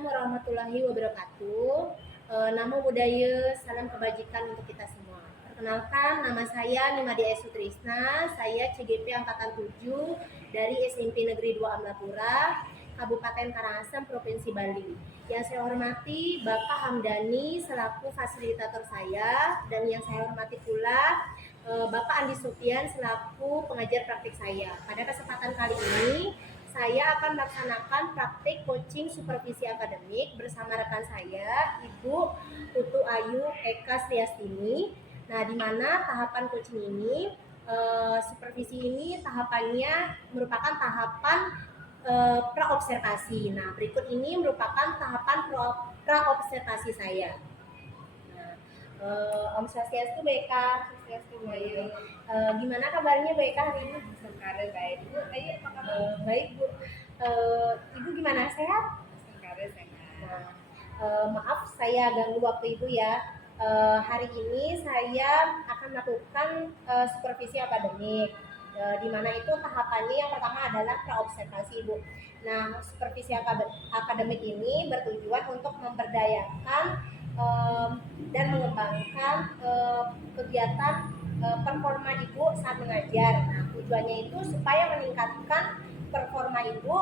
Assalamualaikum warahmatullahi wabarakatuh. Namo Buddhaya, salam kebajikan untuk kita semua. Perkenalkan, nama saya Nimadi Esutrisna, saya CGP Angkatan 7 dari SMP Negeri 2 Amlapura, Kabupaten Karangasem, Provinsi Bali. Yang saya hormati Bapak Hamdani selaku fasilitator saya, dan yang saya hormati pula Bapak Andi Sofian selaku pengajar praktik saya. Pada kesempatan kali ini, saya akan melaksanakan praktik coaching supervisi akademik bersama rekan saya, Ibu Putu Ayu Eka Sriastini. Nah, di mana tahapan coaching ini, supervisi ini tahapannya merupakan tahapan praobservasi. Nah, berikut ini merupakan tahapan praobservasi saya. Om Swastiastu, Bu Eka. Swastiastu, Bu Ayu. Gimana kabarnya Bu Eka hari ini? Sengkara baik. Bu Ayu apa kabar? Baik Bu. Ibu gimana, sehat? Sengkara sehat. Maaf saya ganggu waktu Ibu ya. Hari ini saya akan melakukan supervisi akademik. Di mana itu tahapannya yang pertama adalah praobservasi Ibu. Nah, supervisi akademik ini bertujuan untuk memberdayakan dan mengembangkan kegiatan performa Ibu saat mengajar. Nah, tujuannya itu supaya meningkatkan performa Ibu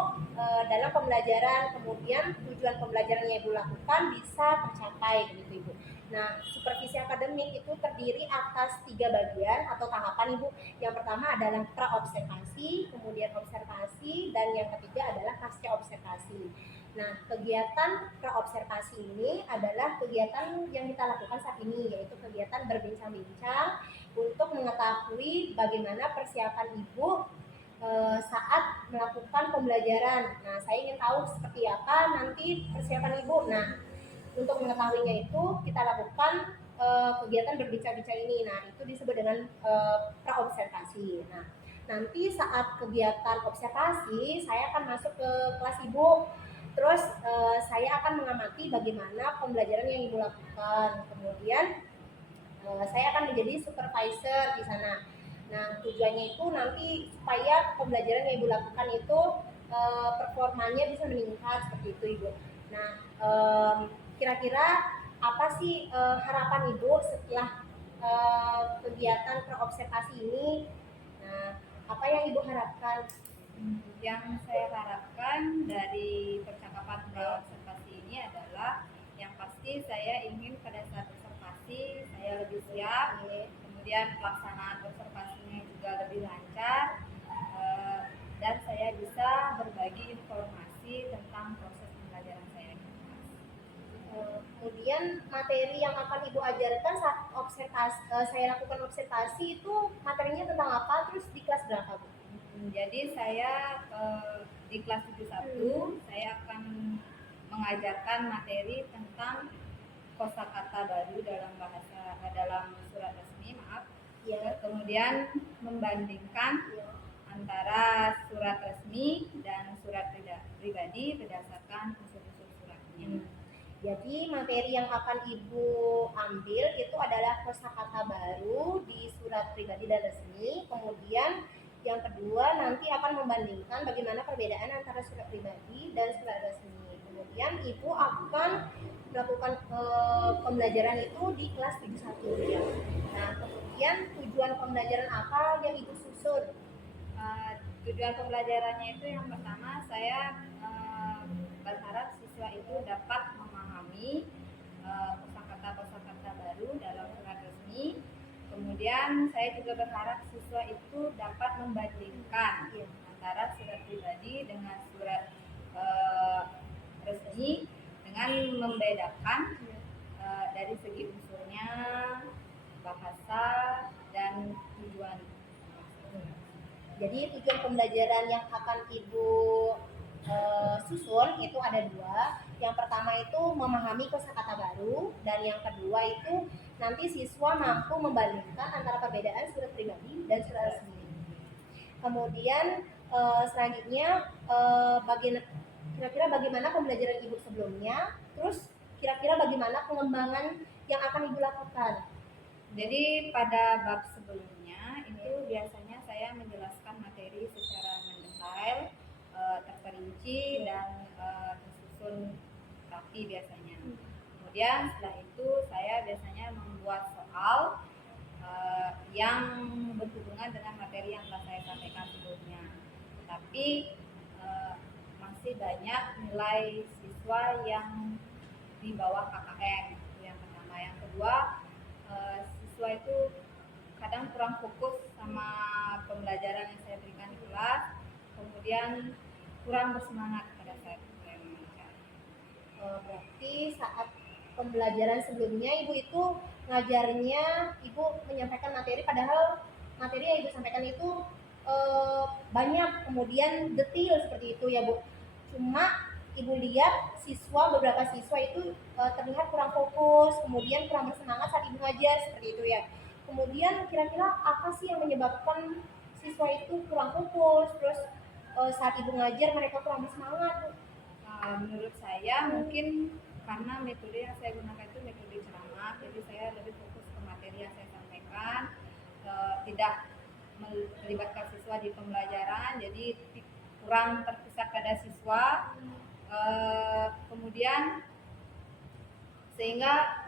dalam pembelajaran, kemudian tujuan pembelajaran yang Ibu lakukan bisa tercapai gitu Ibu. Nah, supervisi akademik itu terdiri atas 3 bagian atau tahapan Ibu. Yang pertama adalah praobservasi, kemudian observasi, dan yang ketiga adalah pasca observasi. Nah, kegiatan praobservasi ini adalah kegiatan yang kita lakukan saat ini, yaitu kegiatan berbincang-bincang untuk mengetahui bagaimana persiapan Ibu saat melakukan pembelajaran. Nah, saya ingin tahu seperti apa nanti persiapan Ibu. Nah, untuk mengetahuinya itu kita lakukan kegiatan berbincang-bincang ini. Nah, itu disebut dengan praobservasi. Nah, nanti saat kegiatan observasi, saya akan masuk ke kelas Ibu. Terus saya akan mengamati bagaimana pembelajaran yang Ibu lakukan. Kemudian saya akan menjadi supervisor di sana. Nah, tujuannya itu nanti supaya pembelajaran yang Ibu lakukan itu performanya bisa meningkat seperti itu Ibu. Nah, kira-kira apa sih harapan Ibu setelah kegiatan praobservasi ini? Nah, apa yang Ibu harapkan? Yang saya harapkan dari percakapan praobservasi ini adalah yang pasti saya ingin pada saat observasi saya lebih siap, kemudian pelaksanaan observasinya juga lebih lancar, dan saya bisa berbagi informasi tentang proses pembelajaran saya. Kemudian materi yang akan Ibu ajarkan saat observasi, saya lakukan observasi itu materinya tentang apa? Terus di kelas berapa Bu? Jadi saya di kelas 71 saya akan mengajarkan materi tentang kosakata baru dalam surat resmi, Ya. Kemudian membandingkan antara surat resmi dan surat pribadi berdasarkan unsur-unsur suratnya. Jadi materi yang akan Ibu ambil itu adalah kosakata baru di surat pribadi dan resmi. Kemudian yang kedua nanti akan membandingkan bagaimana perbedaan antara surat pribadi dan surat resmi. Kemudian Ibu akan melakukan pembelajaran itu di kelas 71 ya. Nah, kemudian tujuan pembelajaran apa yang Ibu susun? Tujuan pembelajarannya itu yang pertama saya berharap siswa itu dapat memahami kosakata-kosakata baru dalam surat resmi. Kemudian saya juga berharap siswa itu dapat membandingkan antara surat pribadi dengan surat resmi dengan membedakan dari segi unsurnya, bahasa, dan tujuan. Jadi tujuan pembelajaran yang akan Ibu susun itu ada 2. Yang pertama itu memahami kosakata baru, dan yang kedua itu nanti siswa mampu membandingkan antara perbedaan surat pribadi dan surat resmi. Kemudian selanjutnya kira-kira bagaimana pembelajaran Ibu sebelumnya, terus kira-kira bagaimana pengembangan yang akan Ibu lakukan. Jadi pada bab sebelumnya itu biasanya saya menjelaskan materi secara mendetail, terperinci dan tersusun SPP biasanya. Kemudian setelah itu saya biasanya membuat soal yang berhubungan dengan materi yang telah saya sampaikan sebelumnya. Tapi masih banyak nilai siswa yang di bawah KKM, itu yang pertama. Yang kedua, siswa itu kadang kurang fokus sama pembelajaran yang saya berikan di kelas, kemudian kurang bersemangat pada saat saya mengajar. Berarti saat pembelajaran sebelumnya ibu itu ngajarnya, ibu menyampaikan materi, padahal materi yang ibu sampaikan itu banyak, kemudian detail seperti itu ya Bu. Cuma ibu lihat beberapa siswa itu terlihat kurang fokus, kemudian kurang bersemangat saat ibu ngajar seperti itu ya. Kemudian kira-kira apa sih yang menyebabkan siswa itu kurang fokus, terus saat ibu ngajar mereka kurang bersemangat? Menurut saya mungkin karena metode yang saya gunakan itu metode ceramah, jadi saya lebih fokus ke materi yang saya sampaikan, tidak melibatkan siswa di pembelajaran, jadi kurang terpusat pada siswa. Kemudian sehingga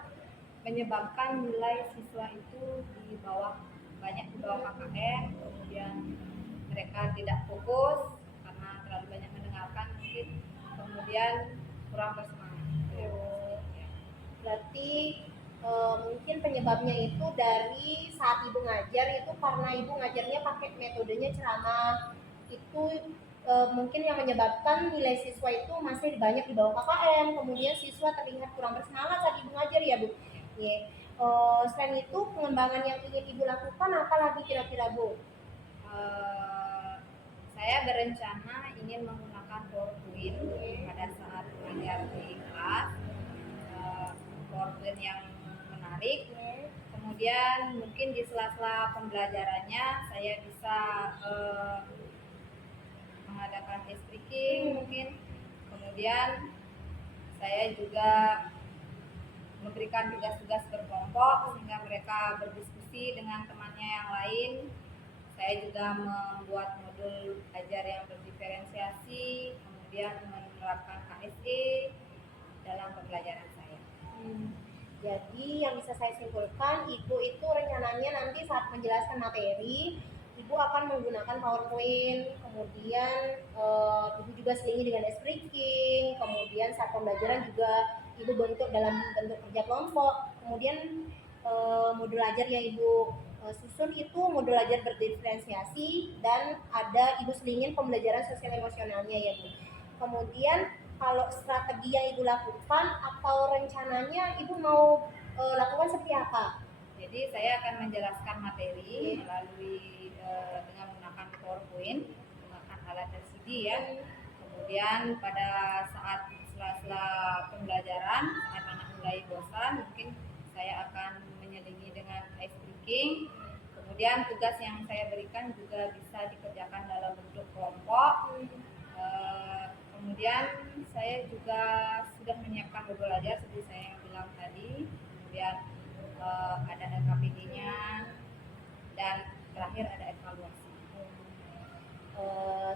menyebabkan nilai siswa itu banyak di bawah KKM, kemudian mereka tidak fokus karena terlalu banyak mendengarkan mungkin, kemudian kurang bersemangat. Berarti mungkin penyebabnya itu dari saat ibu ngajar itu karena ibu ngajarnya pakai metodenya ceramah, itu mungkin yang menyebabkan nilai siswa itu masih banyak di bawah KKM, kemudian siswa terlihat kurang bersemangat saat ibu ngajar ya Bu. Selain itu pengembangan yang ingin ibu lakukan apa lagi kira-kira Bu? Saya berencana ingin menggunakan PowerPoint pada saat mengajar di kelas, PowerPoint yang menarik. Kemudian mungkin di sela-sela pembelajarannya saya bisa mengadakan ice breaking mungkin. Kemudian saya juga memberikan tugas-tugas berkelompok sehingga mereka berdiskusi dengan temannya yang lain. Saya juga membuat modul ajar yang berdiferensiasi, kemudian menerapkan KSE dalam pembelajaran saya. Jadi yang bisa saya simpulkan, ibu itu rencananya nanti saat menjelaskan materi, ibu akan menggunakan PowerPoint, kemudian ibu juga selingi dengan ice breaking, kemudian saat pembelajaran juga ibu bentuk dalam bentuk kerja kelompok, kemudian modul ajar yang ibu susun itu modul ajar berdiferensiasi, dan ada ibu selingin pembelajaran sosial emosionalnya ya Bu. Kemudian kalau strategi yang ibu lakukan atau rencananya ibu mau lakukan seperti apa? Jadi saya akan menjelaskan materi melalui dengan menggunakan PowerPoint, menggunakan alat LCD ya. Kemudian pada saat sela-sela pembelajaran, saat anak mulai bosan, mungkin saya akan menyelingi dengan ice breaking. Kemudian tugas yang saya berikan juga bisa dikerjakan dalam bentuk kelompok. Kemudian saya juga sudah menyiapkan modul ajar seperti saya yang bilang tadi. Kemudian ada LKPD-nya, dan terakhir ada evaluasi.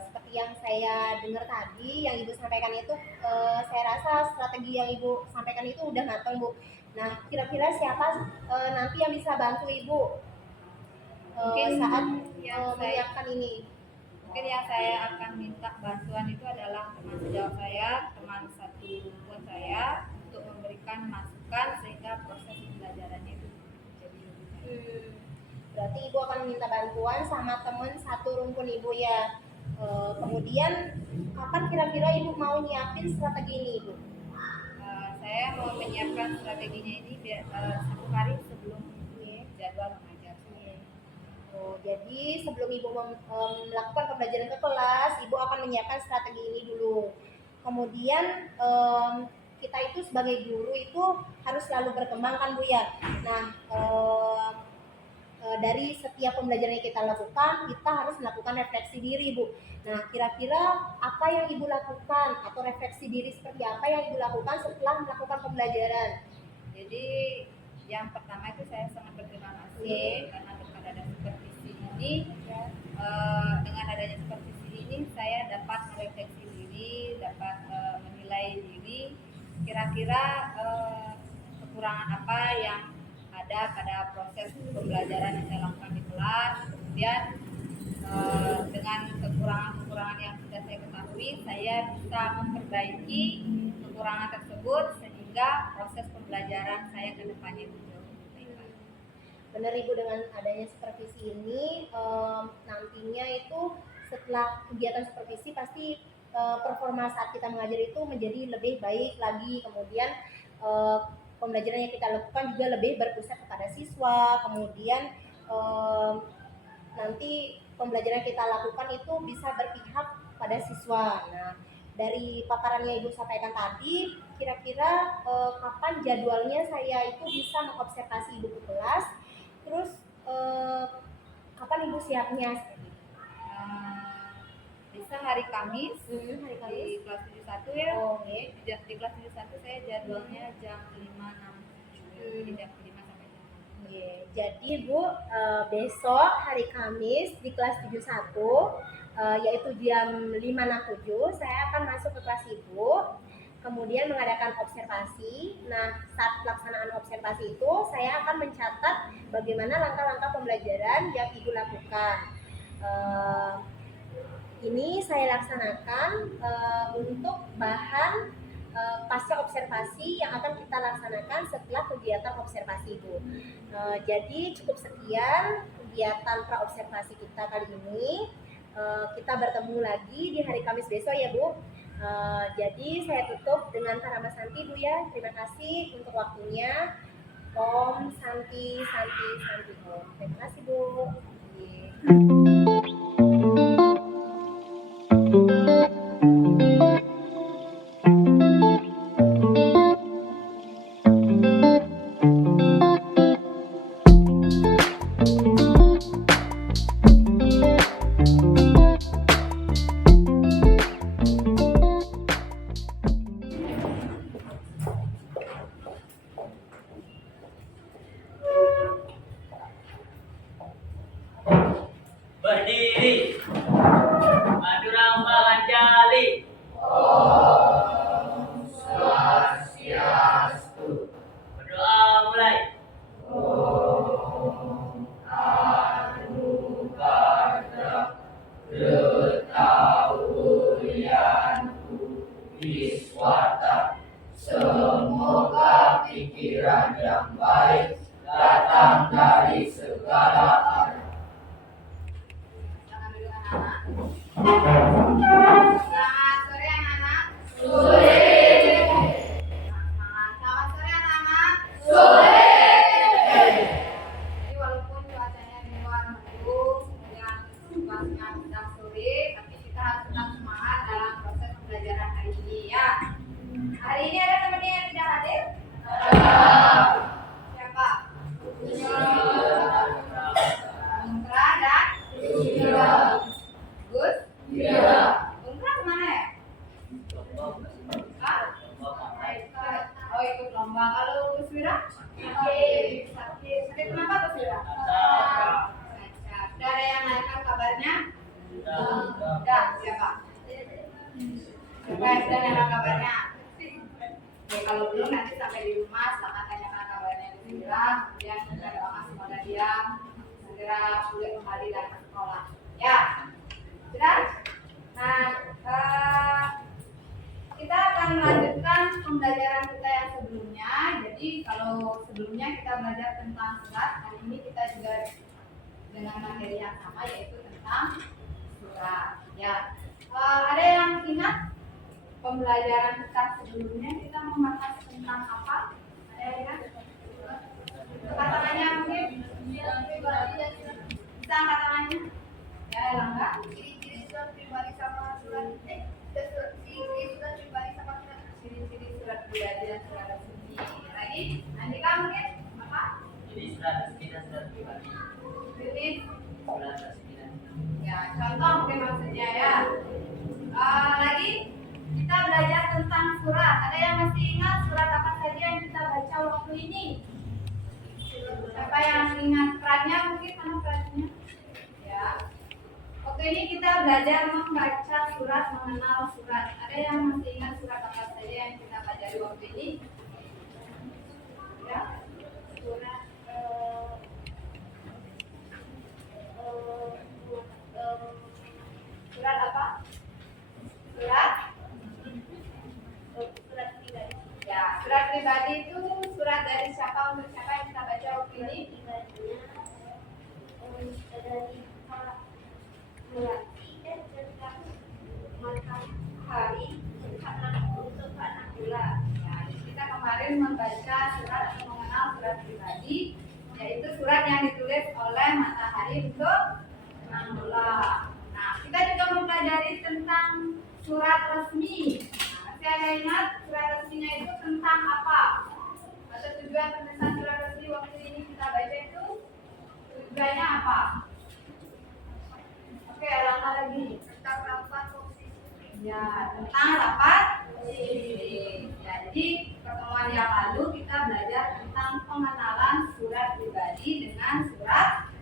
Seperti yang saya dengar tadi, yang ibu sampaikan itu, saya rasa strategi yang ibu sampaikan itu udah matang Bu. Nah, kira-kira siapa nanti yang bisa bantu ibu saat menyiapkan ini? Mungkin yang saya akan minta bantuan itu adalah teman sejawat saya, teman satu rumpun saya, untuk memberikan masukan sehingga proses pembelajarannya itu jadi lebih baik. Berarti ibu akan minta bantuan sama teman satu rumpun ibu ya. Kemudian kapan kira-kira ibu mau nyiapin strategi ini ibu? Saya mau menyiapkan strateginya ini 1 hari sebelum jadwal mengajar. Jadi sebelum ibu melakukan pembelajaran ke kelas, ibu akan menyiapkan strategi ini dulu. Kemudian kita itu sebagai guru itu harus selalu berkembang kan Bu ya. Nah, dari setiap pembelajaran yang kita lakukan, kita harus melakukan refleksi diri Bu. Nah, kira-kira apa yang ibu lakukan atau refleksi diri seperti apa yang ibu lakukan setelah melakukan pembelajaran? Jadi yang pertama itu saya sangat berterima kasih karena dengan adanya supervisi ini, dengan adanya supervisi ini saya dapat merefleksi diri, dapat menilai diri kira-kira kekurangan apa yang ada pada proses pembelajaran yang saya lakukan di kelas. Kemudian dengan kekurangan-kekurangan yang sudah saya ketahui, saya bisa memperbaiki kekurangan tersebut sehingga proses pembelajaran saya ke depannya itu jauh lebih baik. Benar Ibu, dengan adanya supervisi ini nantinya itu setelah kegiatan supervisi pasti performa saat kita mengajar itu menjadi lebih baik lagi. Kemudian pembelajaran yang kita lakukan juga lebih berpusat kepada siswa. Kemudian nanti pembelajaran yang kita lakukan itu bisa berpihak pada siswa. Nah, dari paparan yang Ibu sampaikan tadi, kira-kira kapan jadwalnya saya itu bisa mengobservasi Ibu ke kelas, terus kapan Ibu siapnya? Bisa hari Kamis, Hari Kamis di kelas 71 ya. Oh, okay. Di kelas 71 saya jadwalnya jam 5.67, jadi jam 5 sampai jam 6. Jadi Bu, besok hari Kamis di kelas 71 yaitu jam 5.67 saya akan masuk ke kelas Ibu, kemudian mengadakan observasi. Nah, saat pelaksanaan observasi itu saya akan mencatat bagaimana langkah-langkah pembelajaran yang Ibu lakukan. Ini saya laksanakan untuk bahan pasca observasi yang akan kita laksanakan setelah kegiatan observasi Ibu. Jadi cukup sekian kegiatan praobservasi kita kali ini. Kita bertemu lagi di hari Kamis besok ya Bu. Jadi saya tutup dengan Parama Santi Bu ya. Terima kasih untuk waktunya. Om Santi Santi Santi Om. Terima kasih Bu. Berdiri. Madura Manjali. Om Swastiastu. Berdoa mulai. Om Anugerah Ketahuyanku Viswata. Semoga pikiran yang baik datang dari segala arah. Selamat sore anak-anak. Sore. Selamat sore anak-anak. Sore. Jadi walaupun cuacanya di luar mendung, kemudian situasinya sedang sore, tapi kita harus tetap semangat dalam proses pembelajaran hari ini ya. Hari ini ada temannya yang tidak hadir? Siapa? Mungkra dan Gus? Mungkra kemana ya? Hah? Oh, ikut lomba. Kalau Gus Wira? Sakit. Sakit kenapa Gus Wira? Cacat. Udah ada yang nanyakan kabarnya? Udah. Siapa? Siapa yang sudah nanyakan kabarnya? Oke, kalau belum nanti sampai di rumah silakan tanyakan kabarnya Gus Wira. Kemudian kita doakan semoga dia segera pulih kembali dan ke sekolah. Ya. Sudah? Nah, kita akan melanjutkan pembelajaran kita yang sebelumnya. Jadi kalau sebelumnya kita belajar tentang surat, hari ini kita juga dengan materi yang sama, yaitu tentang surat. Ya, ada yang ingat pembelajaran kita sebelumnya kita membahas tentang apa? Ada yang ingat? Angkat tangannya mungkin? Bisa angkat tangannya? Ya, Langga. Ciri-ciri surat pribadi sama surat ciri-ciri surat pribadi sama ciri-ciri surat pribadi dan surat resmi. Lagi, Andika mungkin apa? Ini surat resmi dan surat pribadi. Ini Surat resmi dan ya contoh mungkin maksudnya ya. Lagi kita belajar tentang surat. Ada yang masih ingat surat apa saja yang kita baca waktu ini? Siapa yang ingat perannya mungkin mana perannya? Ya. Waktu ini kita belajar membaca surat, mengenal surat. Ada yang masih ingat surat apa saja yang kita baca pelajari waktu ini? Ya, surat surat apa? Surat pribadi. Ya, surat pribadi itu surat dari siapa untuk siapa yang kita baca waktu ini? Dari Pak Melati dan tentang matahari untuk anak Bulan. Ya, jadi kita kemarin membaca surat atau mengenal surat pribadi, yaitu surat yang ditulis oleh matahari untuk enam bulan. Nah, kita juga mempelajari tentang surat resmi. Nah, masih ada ingat surat resminya itu tentang apa? Atau tujuan penulisan surat resmi waktu ini kita baca itu tujuannya apa? Oke, lama lagi tentang rapat posisi. Ya, tentang rapat posisi. Jadi pertemuan yang lalu kita belajar tentang pengenalan surat pribadi dengan surat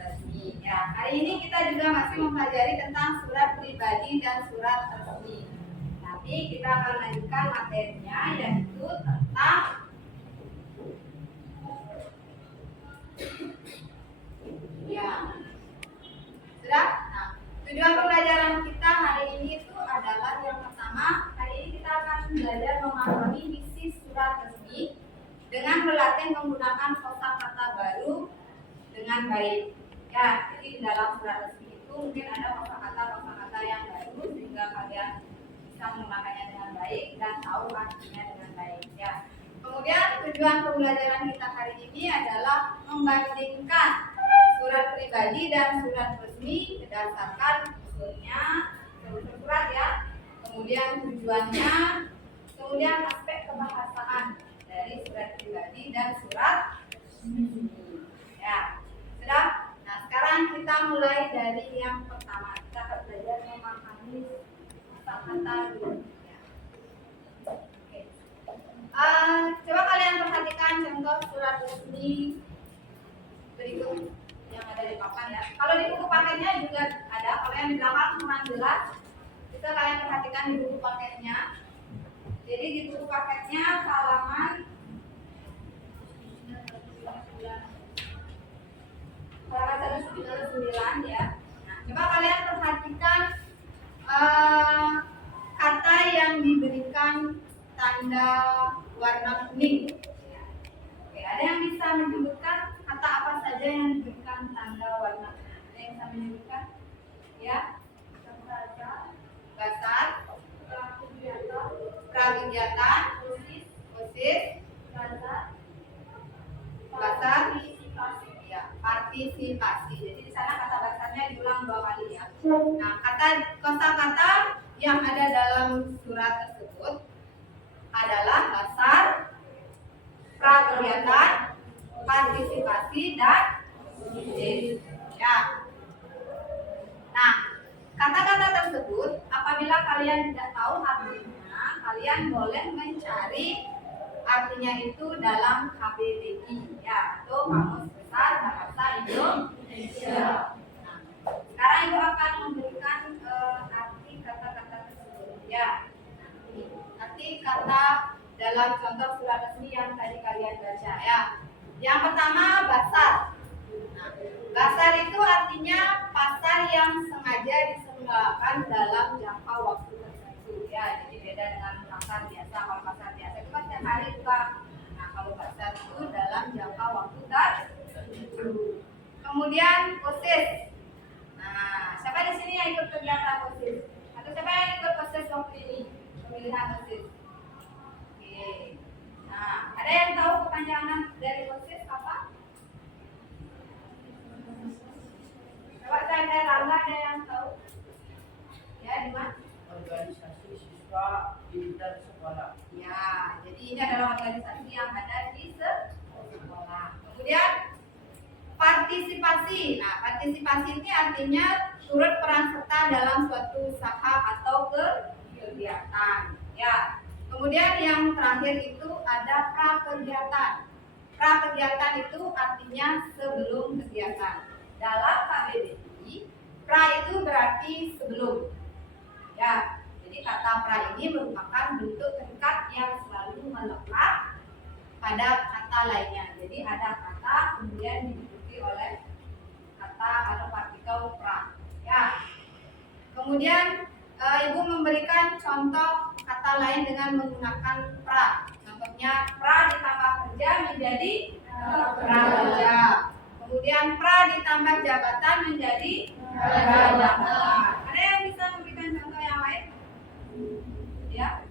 resmi. Ya, hari ini kita juga masih mempelajari tentang surat pribadi dan surat resmi. Nanti kita akan lanjutkan materinya yaitu tentang ya. Sudah? Nah, tujuan pembelajaran kita hari ini itu adalah yang pertama, hari ini kita akan belajar memahami isi surat resmi dengan berlatih menggunakan kosakata baru dengan baik. Ya, jadi di dalam surat resmi itu mungkin ada kosakata yang baru sehingga kalian bisa menggunakannya dengan baik dan tahu artinya dengan baik. Ya. Kemudian tujuan pembelajaran kita hari ini adalah membandingkan surat pribadi dan surat resmi berdasarkan usulnya, surat ya, kemudian tujuannya, kemudian aspek kebahasaan dari surat pribadi dan surat resmi. Ya, sudah. Nah, sekarang kita mulai dari yang pertama. Kita akan belajar memahami kata-kata dulu. Ya. Oke. Coba kalian perhatikan contoh surat resmi berikut yang ada di papan ya. Kalau di buku paketnya juga ada. Kalau yang di belakang kurang jelas, bisa kalian perhatikan di buku paketnya. Jadi di buku paketnya halaman 199 ya. Nah, coba kalian perhatikan kata yang diberikan tanda warna kuning. Oke, ada yang bisa menyebutkan kata apa saja yang diberikan tanda warna kuning? Ada yang bisa menyebutkan? Ya, basar, prakegiatan, OSIS, basar, ya, partisipasi. Jadi di sana kata basarnya diulang 2 kali ya. Nah, kosakata yang ada dalam surat tersebut adalah basar, prakegiatan, partisipasi, dan OSIS. Ya. Nah, kata-kata tersebut apabila kalian tidak tahu artinya, kalian boleh mencari artinya itu dalam KBBI ya, atau Kamus Besar Bahasa Indonesia. Nah, sekarang Ibu akan memberikan arti kata-kata tersebut ya. Arti kata dalam contoh surat resmi yang tadi kalian baca ya. Yang pertama basar. Nah, basar itu artinya pasar yang sengaja diselenggarakan dalam jangka waktu tertentu ya. Jadi beda dengan pasar biasa. Kalau pasar biasa itu kan setiap hari buka. Nah, kalau basar itu dalam jangka waktu tertentu. Kemudian OSIS. Nah, siapa di sini yang ikut kegiatan OSIS? Atau siapa yang ikut OSIS waktu ini? Pemilihan OSIS. Oke. Nah, ada yang tahu kepanjangan dari OSIS apa? Coba saya Rangga, ada yang tahu? Ya, di mana? Organisasi siswa di sekolah. Ya, jadi ini adalah organisasi yang ada di sekolah. Kemudian partisipasi. Nah, partisipasi ini artinya turut peran serta dalam suatu usaha atau kegiatan. Ya. Kemudian yang terakhir itu ada prakegiatan. Prakegiatan itu artinya sebelum kegiatan. Dalam KBBI, pra itu berarti sebelum. Ya, jadi kata pra ini merupakan bentuk predikat yang selalu melekat pada kata lainnya. Jadi ada kata kemudian diikuti oleh kata atau partikel pra. Ya. Kemudian Ibu memberikan contoh kata lain dengan menggunakan pra. Contohnya pra ditambah kerja menjadi prakerja. Kemudian pra ditambah jabatan menjadi jabatan. Ada yang bisa memberikan contoh yang lain? Ya.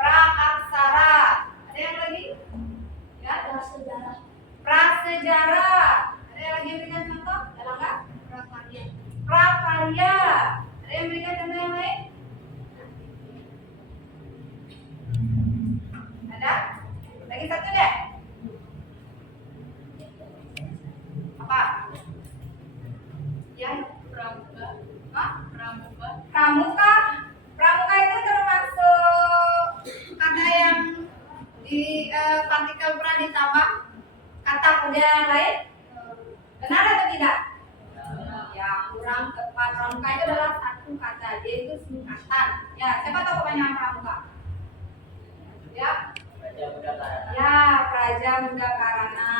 Praaksara. Ada yang lagi? Ya. Prasejarah. Ada yang lagi memberikan contoh? Ada enggak? Prakarya. Ada yang memberikan contoh yang lain? Ada? Lagi satu deh. Apa? Ya, pramuka. Hah? Pramuka. Pramuka. Pramuka itu termasuk kata yang di partikel pra ditambah kata kerja yang lain. Benar atau tidak? Ya, kurang tepat. Pramuka itu adalah satu kata, dia itu singkatan. Ya, siapa tahu kepanjangan pramuka? Ya. Raja Muda Karana. Ya, Praja Muda Karana.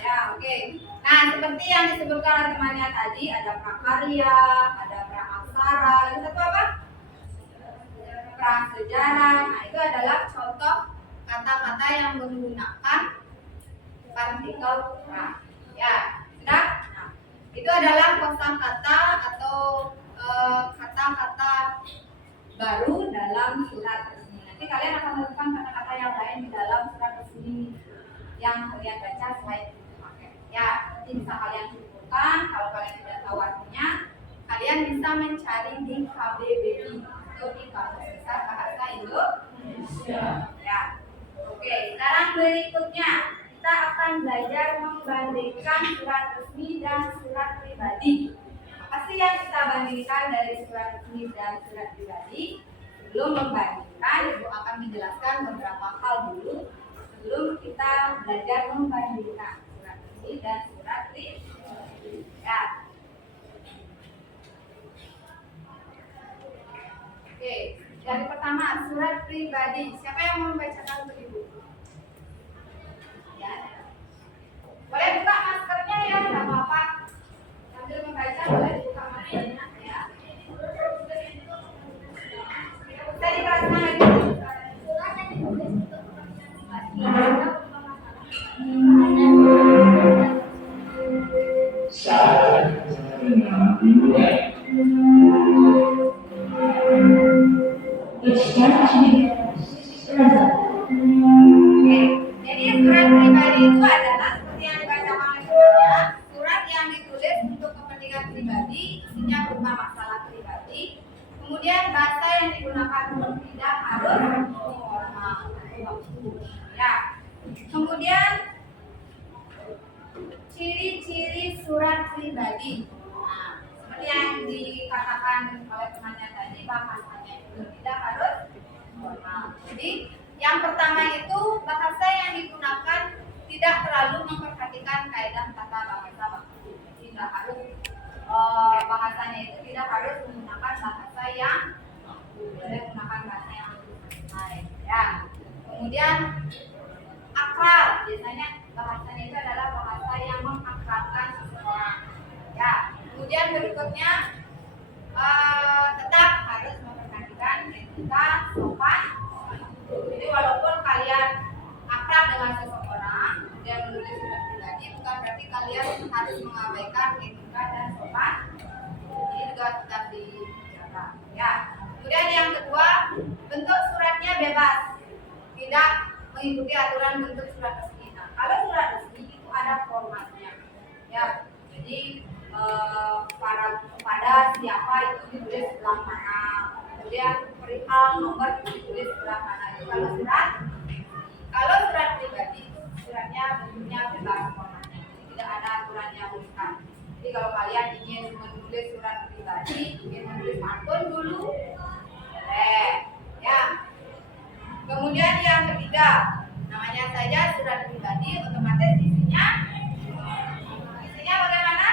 Ya, oke. Nah, seperti yang disebutkan oleh temannya tadi, ada prakarya, ada praaksara, yang satu apa? Prasejarah. Nah, itu adalah contoh kata-kata yang menggunakan partikel pra. Ya, sudah? Nah, itu adalah kosakata atau kata-kata baru dalam surat resmi. Nanti kalian akan menemukan kata-kata yang lain di dalam surat resmi yang kalian baca selain itu pakai. Ya, nanti bisa kalian simpulkan. Kalau kalian tidak tahu artinya, kalian bisa mencari di KBBI atau di Kamus Besar Bahasa Indonesia. Ya, oke. Sekarang berikutnya kita akan belajar membandingkan surat resmi dan surat pribadi. Apa sih yang kita bandingkan dari surat resmi dan surat pribadi? Sebelum membandingkan, Ibu akan menjelaskan beberapa hal dulu sebelum kita belajar membandingkan surat resmi dan surat pribadi. Ya. Oke, dari pertama surat pribadi. Siapa yang mau membacakan untuk Ibu? Ya. Boleh buka maskernya ya, tidak apa-apa. Sambil membaca boleh dibuka maskernya ya. Saya di kelas mana lagi? Jadi surat pribadi itu adalah seperti yang dibacakan oleh temannya, surat yang ditulis untuk kepentingan pribadi, isinya berupa masalah pribadi. Kemudian bahasa yang digunakan pun tidak harus formal. Ya. Kemudian ciri-ciri surat pribadi. Nah, seperti yang dikatakan oleh temannya tadi, bahasanya itu tidak harus formal. Jadi yang pertama itu bahasa yang digunakan tidak terlalu memperhatikan kaidah tata bahasa. Tidak harus bahasanya itu tidak harus menggunakan bahasa yang boleh menggunakan bahasa yang lebih santai. Ya. Kemudian akrab, biasanya bahasanya itu adalah bahasa yang mengakrabkan seseorang. Ya. Kemudian berikutnya tetap harus memperhatikan etika, sopan. Jadi walaupun kalian akrab dengan seseorang dan menulis surat pribadi, bukan berarti kalian harus mengabaikan etika dan sopan. Ini juga tetap dijaga. Ya. Kemudian yang kedua, bentuk suratnya bebas, tidak mengikuti aturan bentuk surat resmi. Nah, kalau surat resmi itu ada formatnya. Ya. Jadi pada siapa itu ditulis sebelah mana, kemudian perihal nomor ditulis sebelah mana. Itu kalau surat pribadi itu suratnya bentuknya bebas formatnya, jadi tidak ada aturan yang mengikat. Jadi kalau kalian ingin menulis surat pribadi, ingin menulis pantun dulu, boleh, ya. Kemudian yang ketiga, namanya saja surat pribadi, otomatis isinya bagaimana?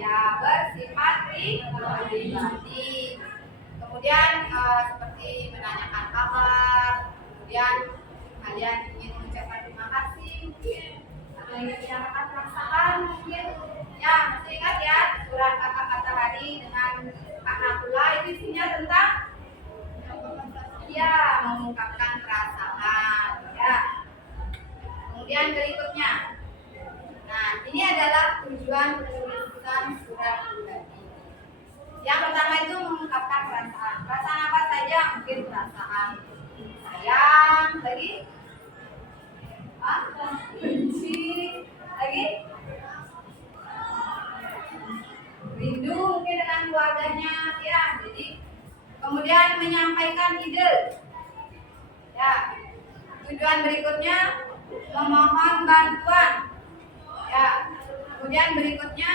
Ya, bersifat pribadi. Kemudian mungkin ada yang dinamakan perasaan mungkin ya masih ingat ya surat kata-kata tadi dengan makna pula itu isinya tentang ya mengungkapkan perasaan ya. Kemudian berikutnya, nah ini adalah tujuan penulisan surat pribadi. Yang pertama itu mengungkapkan perasaan. Perasaan apa saja? Mungkin perasaan sayang, lagi benci, lagi rindu mungkin dengan keluarganya ya. Jadi kemudian menyampaikan ide ya. Tujuan berikutnya memohon bantuan ya. Kemudian berikutnya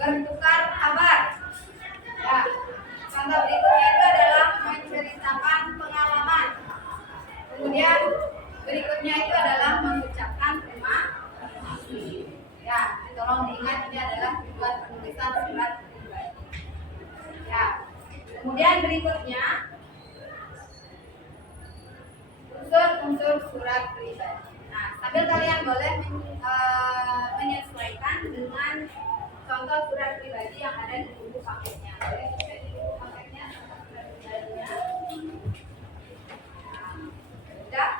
bertukar kabar ya. Contoh berikutnya itu adalah menceritakan pengalaman. Kemudian berikutnya itu adalah mengucapkan terima kasih ya. Tolong diingat ini adalah tujuan penulisan surat pribadi ya. Kemudian berikutnya unsur-unsur surat pribadi. Nah, sambil kalian boleh menyesuaikan dengan contoh surat pribadi yang ada di buku paketnya. Boleh cek di buku paketnya contoh surat pribadinya. Nah, sudah.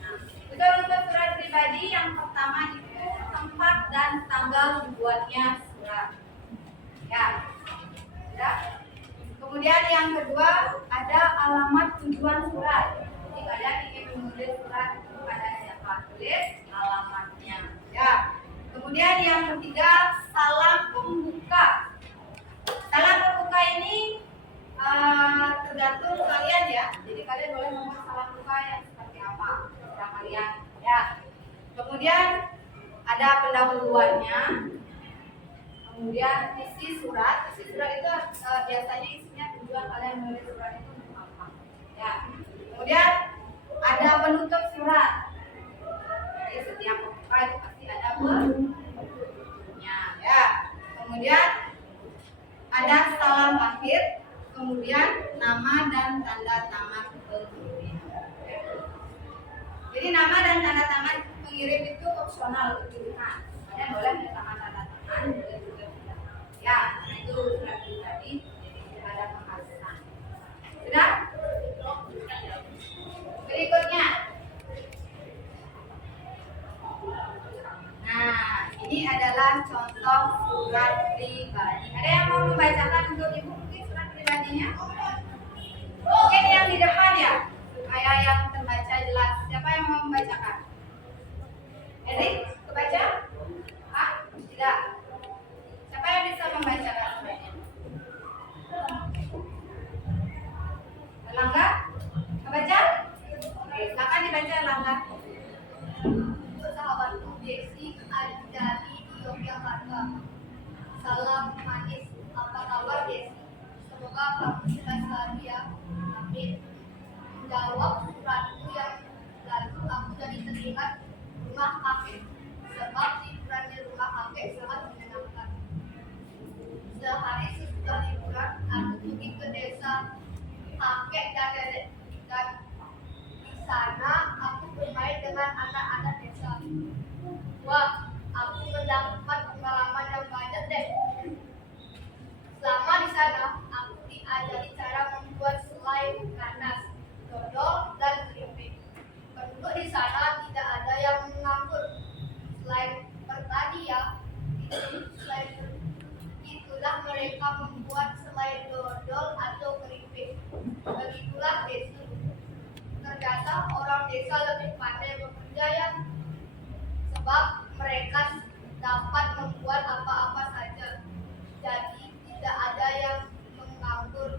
Nah, unsur-unsur surat pribadi yang pertama itu tempat dan tanggal dibuatnya surat. Ya, sudah. Kemudian yang kedua ada alamat tujuan surat. Jadi kalian ingin menulis surat kepada siapa? Tulis alamatnya. Ya. Kemudian yang ketiga salam pembuka. Salam pembuka ini tergantung kalian ya. Jadi kalian boleh membuat salam pembuka yang seperti apa terserah kalian. Ya. Kemudian ada pendahuluannya. Kemudian isi surat itu biasanya isinya tujuan kalian menulis surat itu untuk apa ya. Kemudian ada penutup surat. Jadi setiap pembuka itu pasti ada penutupnya ya. Kemudian ada salam akhir, kemudian nama dan tanda tangan pengirim. Jadi nama dan tanda tangan pengirim itu opsional untuk pilihan. Kalian boleh menambahkan tanda tangan, boleh juga tidak. Ya, nah itu surat pribadi. Jadi ada penghapusan. Sudah? Berikutnya. Nah, ini adalah contoh surat pribadi. Ada yang mau membacakan untuk ibu mungkin surat pribadinya? Mungkin yang di depan ya, supaya yang terbaca jelas. Siapa yang mau membacakan? Erik, kebaca? Tidak. Siapa yang bisa membacakan suratnya? Erlangga? Kebaca? Oke, silakan dibaca Erlangga. Sahabatku Desi dari Yogyakarta. Salam manis, apa kabar Desi? Semoga kamu sehat selalu ya. Amin. Jawab suratku yang lalu aku jadi teringat rumah kakek. Sebab liburan di rumah kakek sangat menyenangkan. Sehari sesudah liburan aku pergi ke desa kakek dan nenek dan di sana aku bermain dengan anak-anak desa. Wah, aku mendapat pengalaman yang banyak deh. Selama di sana, aku diajari cara membuat selai nanas, dodol, dan keripik. Penduduk di sana tidak ada yang menganggur. Selain bertani ya, itulah mereka membuat selai dodol atau keripik. Begitulah desa. Ternyata orang desa lebih pandai bekerja ya. Sebab mereka dapat membuat apa-apa saja. Jadi tidak ada yang menganggur.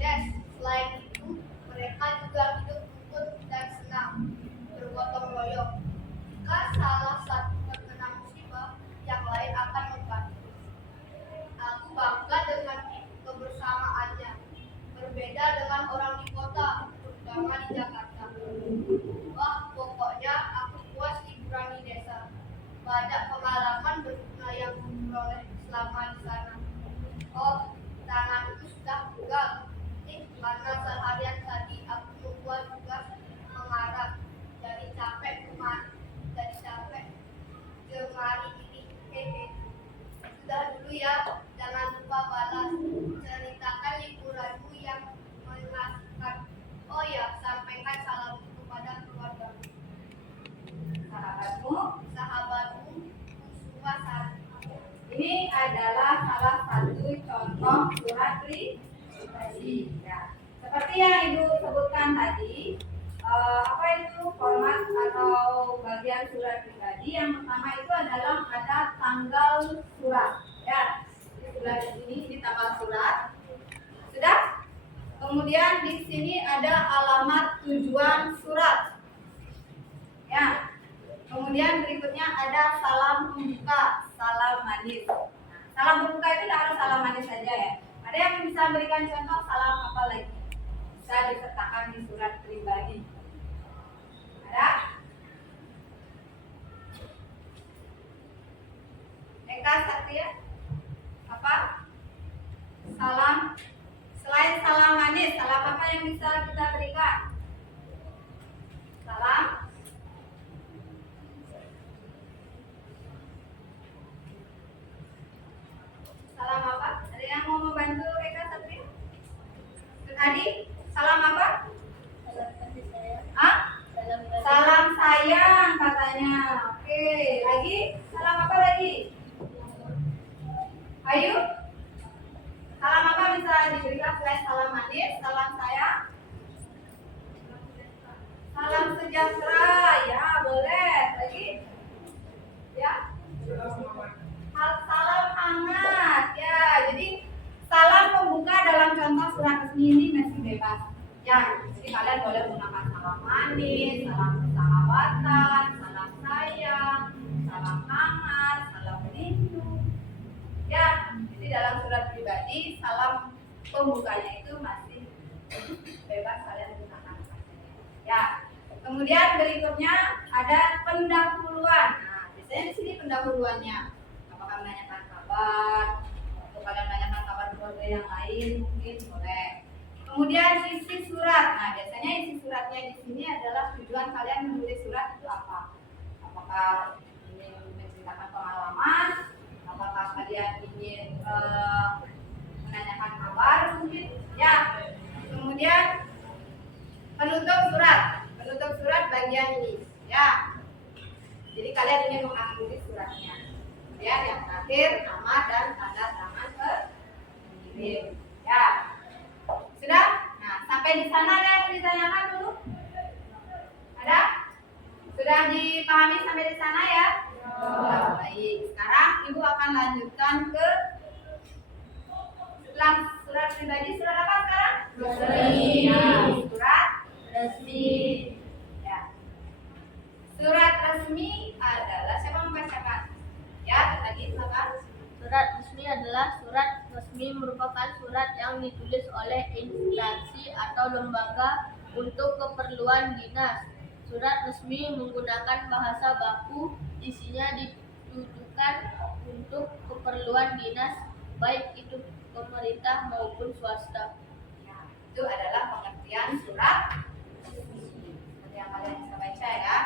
Dan selain itu, mereka juga hidup rukun dan senang, bergotong royong. Jika salah satu terkena musibah, yang lain akan membantu. Aku bangga dengan kebersamaannya. Berbeda dengan orang di kota, terutama di Jakarta. Wah, pokoknya aku puas liburan di desa. Banyak pengalaman berguna yang diperoleh selama di sana. ini adalah salah satu contoh surat pribadi. Ya. Seperti yang Ibu sebutkan tadi, apa itu format atau bagian surat pribadi? Yang pertama itu adalah ada tanggal surat. Ya, di sebelah sini ini tanggal surat. Sudah? Kemudian di sini ada alamat tujuan surat. Ya. Kemudian berikutnya ada salam pembuka, salam manis. Nah, salam pembuka itu tidak harus salam manis saja ya. Ada yang bisa berikan contoh salam apa lagi? Bisa disertakan di surat pribadi. Ada? Eka Satria? Apa? Salam. Selain salam manis, salam apa yang bisa kita berikan? Salam. Salam apa? Ada yang mau membantu Eka Satria? Adi, salam apa? Salam kasih sayang. Hah? Salam Salam sayang katanya. Oke, lagi? Salam apa lagi? Ayo. Salam apa bisa diberikan selain salam manis, salam sayang? Salam sejahtera, ya boleh. Lagi? Ya. Salam hangat, ya. Jadi salam pembuka dalam contoh surat resmi ini masih bebas. Ya, jadi kalian boleh menggunakan salam manis, salam persahabatan, salam sayang, salam hangat, salam rindu. Ya, jadi dalam surat pribadi salam pembukanya itu masih bebas kalian gunakan. Ya, kemudian berikutnya ada pendahuluan. Nah, biasanya di sini pendahuluannya. Apakah menanyakan kabar? Atau kalian menanyakan kabar keluarga yang lain mungkin boleh. Kemudian isi surat. Nah, biasanya isi suratnya di sini adalah tujuan kalian menulis surat itu apa? Apakah ingin menceritakan pengalaman? Apakah kalian ingin menanyakan kabar mungkin? Ya. Kemudian penutup surat. Penutup surat bagian ini. Ya. Jadi kalian ingin mengakhiri suratnya. Kemudian yang terakhir nama dan tanda tangan pengirim. Ya. Sudah? Nah, sampai di sana ada yang ditanyakan dulu? Ada? Sudah dipahami sampai di sana ya? Baik. Sekarang Ibu akan lanjutkan ke setelah surat pribadi, surat apa sekarang? Resmi. Ya, surat resmi. ya. Surat resmi adalah siapa membacakan? Ya, tadi silakan. Surat resmi adalah surat resmi merupakan surat yang ditulis oleh instansi atau lembaga untuk keperluan dinas. Surat resmi menggunakan bahasa baku, isinya ditujukan untuk keperluan dinas, baik itu pemerintah maupun swasta. Ya, itu adalah pengertian surat resmi. Seperti yang kalian bisa baca ya.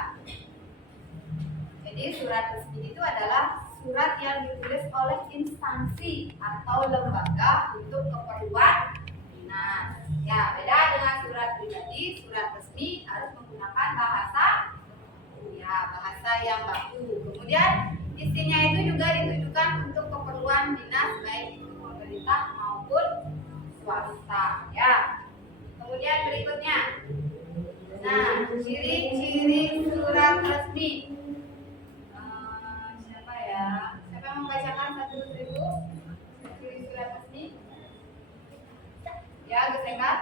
Jadi surat resmi itu adalah surat yang ditulis oleh instansi atau lembaga untuk keperluan dinas. Ya, beda dengan surat pribadi, surat resmi harus menggunakan bahasa yang baku. Kemudian isinya itu juga ditujukan untuk keperluan dinas baik itu pemerintah maupun swasta. Ya. Kemudian berikutnya. Nah, ciri-ciri surat resmi. Siapa ya? Siapa yang membacakan satu ibu? Ciri surat resmi? Ya, Gus Eka.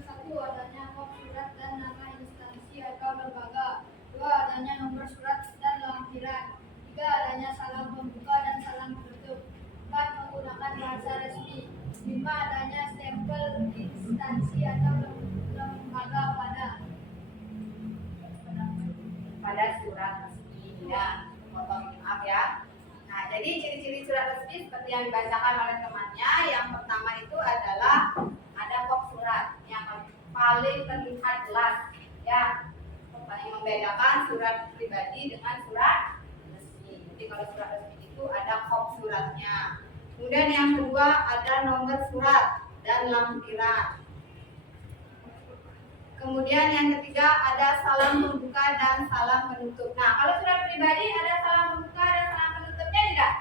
Satu, adanya kop surat dan nama instansi atau lembaga. Dua, adanya nomor surat dan lampiran. Tiga, adanya salam pembuka dan salam penutup. Empat, menggunakan bahasa resmi. Lima, adanya stempel instansi atau lembaga pada surat resmi ya. Potong maaf ya. Nah, jadi ciri-ciri surat resmi seperti yang dibacakan oleh temannya. Yang pertama itu adalah ada kop surat yang paling terlihat jelas ya. Paling membedakan surat pribadi dengan surat resmi. Jadi kalau surat resmi itu ada kop suratnya. Kemudian yang kedua ada nomor surat dan lampiran. Kemudian yang ketiga ada salam pembuka dan salam penutup. Nah, kalau surat pribadi ada salam pembuka dan salam penutupnya tidak?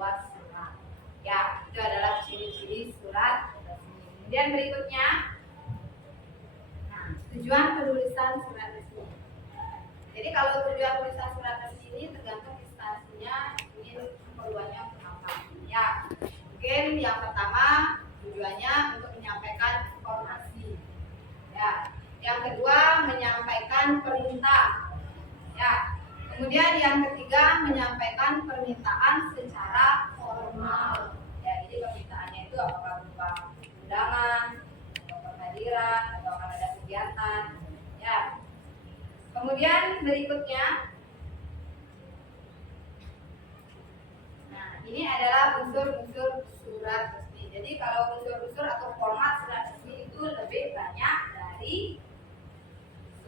membuat surat. Ya, itu adalah ciri-ciri surat resmi. Kemudian berikutnya, nah, tujuan penulisan surat resmi. Jadi kalau tujuan penulisan surat resmi ini tergantung instansinya ingin keperluannya untuk apa. Ya, mungkin yang pertama tujuannya untuk menyampaikan informasi. Ya, yang kedua menyampaikan perintah. Ya, kemudian yang ketiga menyampaikan permintaan secara formal. Ya, jadi permintaannya itu apakah berupa undangan, atau kehadiran, atau akan ada kegiatan. Ya. Kemudian berikutnya, nah ini adalah unsur-unsur surat resmi. Jadi kalau unsur-unsur atau format surat resmi itu lebih banyak dari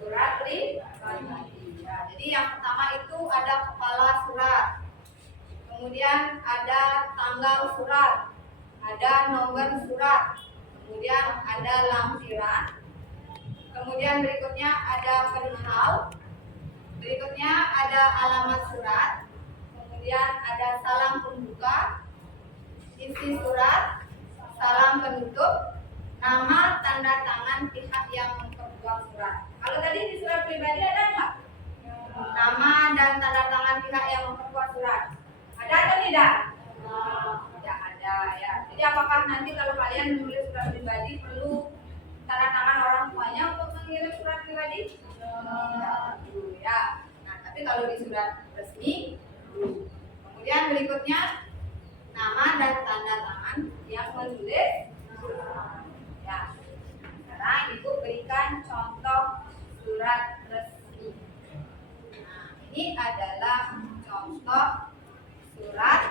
surat pribadi. Ya, jadi yang pertama itu ada kepala surat, kemudian ada tanggal surat, ada nomor surat, kemudian ada lampiran, kemudian berikutnya ada perihal, berikutnya ada alamat surat, kemudian ada salam pembuka, isi surat, salam penutup, nama tanda tangan pihak yang memperbuat surat. Kalau tadi di surat pribadi ada nggak? Nama dan tanda tangan pihak yang memperbuat surat. Ada atau tidak? Tidak ada ya. Jadi apakah nanti kalau kalian menulis surat pribadi perlu tanda tangan orang tuanya untuk mengirim surat pribadi? Ya. Nah, tapi kalau di surat resmi perlu. Kemudian berikutnya nama dan tanda tangan yang menulis surat. Ya. Sekarang Ibu berikan contoh surat resmi. Nah, ini adalah contoh surat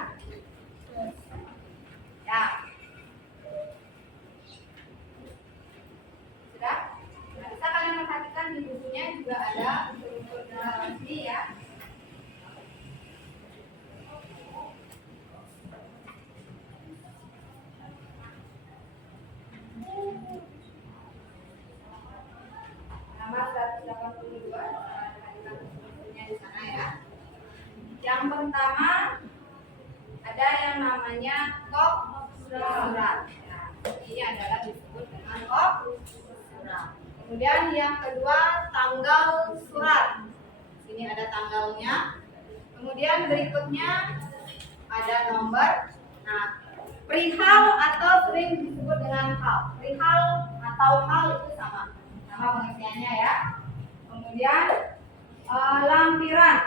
resmi. Ya. Sudah? Nah, bisa kalian perhatikan di bukunya juga ada unsur-unsur surat resmi ya. Nomor 182 perhatikan unsur-unsurnya di sana ya. Yang pertama ada yang namanya kop surat. Nah, ini adalah disebut dengan kop surat. Kemudian yang kedua tanggal surat. Sini ada tanggalnya. Kemudian berikutnya ada nomor. Nah, perihal atau sering disebut dengan hal. Perihal atau hal itu sama pengertiannya ya. Kemudian lampiran,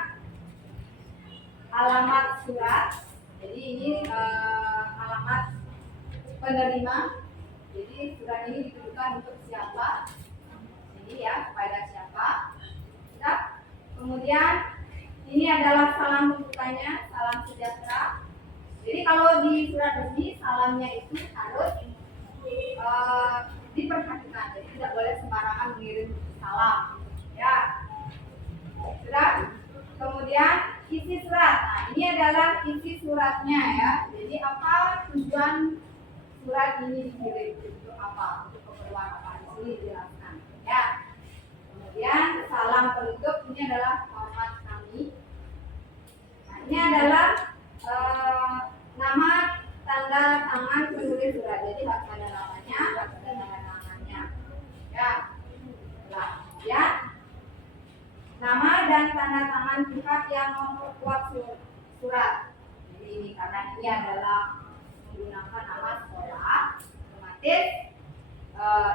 alamat surat. Jadi ini alamat penerima. Jadi surat ini ditujukan untuk siapa? Ini ya, kepada siapa? Sudah. Kemudian ini adalah salam pembukanya, salam sejahtera. Jadi kalau di surat resmi salamnya itu harus diperhatikan, jadi tidak boleh sembarangan mengirim salam. Ya, sudah. Kemudian isi surat. Nah, ini adalah isi suratnya ya. Jadi apa tujuan surat ini dikirim? Untuk apa? Untuk keperluan apa? Di sini dijelaskan. Ya. Kemudian salam penutup ini adalah hormat kami. Nah, ini adalah nama tanda tangan penulis surat. Jadi harus ada namanya, harus ada tanda tangannya. Ya. Nah, ya. Nama dan tanda tangan pihak yang memperkuat surat. Jadi ini karena ini adalah menggunakan nama sekolah, otomatis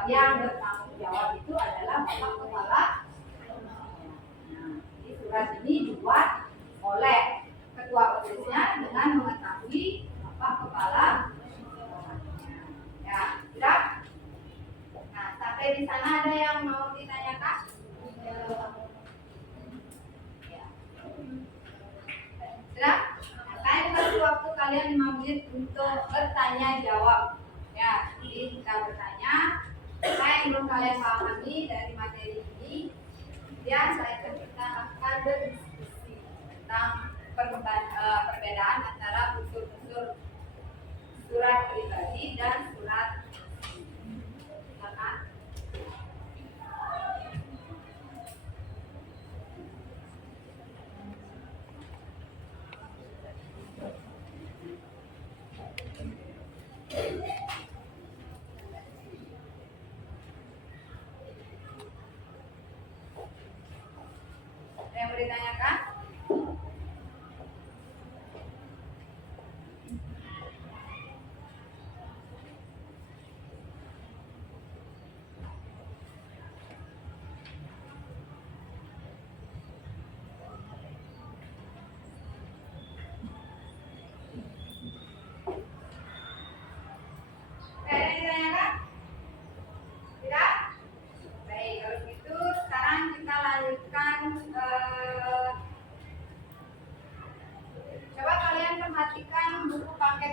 yang bertanggung jawab itu adalah Bapak Kepala. Nah, jadi surat ini dibuat oleh Ketua OSIS-nya dengan mengetahui Bapak Kepala. Ya, sudah. Nah, sampai di sana ada yang mau ditanyakan? Ya. Sudah? Nah, saya kasih waktu kalian 5 menit untuk bertanya jawab. Ya, jadi kita bertanya apa yang belum kalian pahami dari materi ini. Kemudian kita akan berdiskusi tentang perbedaan antara unsur-unsur surat pribadi dan surat resmi. Silakan.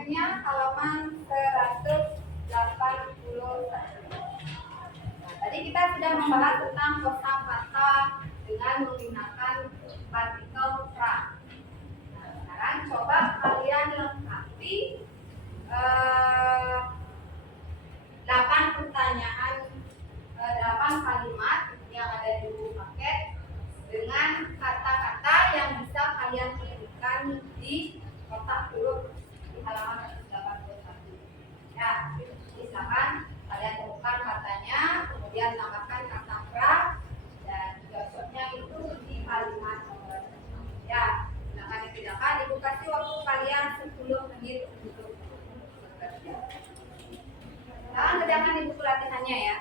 selanjutnya halaman 181. Nah, tadi kita sudah membahas tentang kosakata dengan menggunakan partikel pra. Nah, sekarang coba kalian lengkapi 8 pertanyaan, 8 kalimat yang ada di buku paket dengan kata-kata yang bisa kalian ketikkan di kotak huruf di halaman 181. Ya, silakan kalian temukan katanya, kemudian tambahkan kata pra dan jawabnya itu di kalimat nomor 6. Ya, silakan dikerjakan. Ibu kasih waktu kalian 10 menit untuk bekerja. Sekarang kerjakan di buku latihannya ya.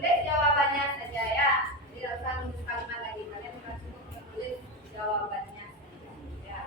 Tulis jawabannya saja ya. Jadi tidak usah nulis kalimat lagi. Kalian sudah cukup menulis jawabannya saja. Ya.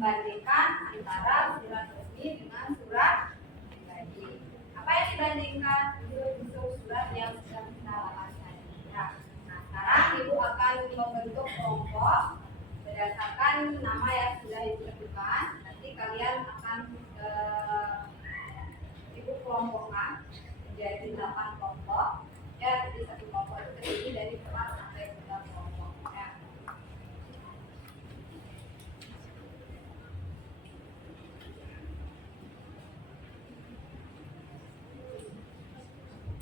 membandingkan antara surat resmi dengan surat pribadi. Apa yang dibandingkan? Untuk surat yang sudah kita bahas tadi. Ya. Nah, sekarang Ibu akan membentuk kelompok berdasarkan nama yang sudah Ibu tentukan. Nanti kalian akan Ibu kelompokkan menjadi 8 kelompok. Ya, jadi satu kelompok itu terdiri dari 4 sampai 9 kelompok. Ya.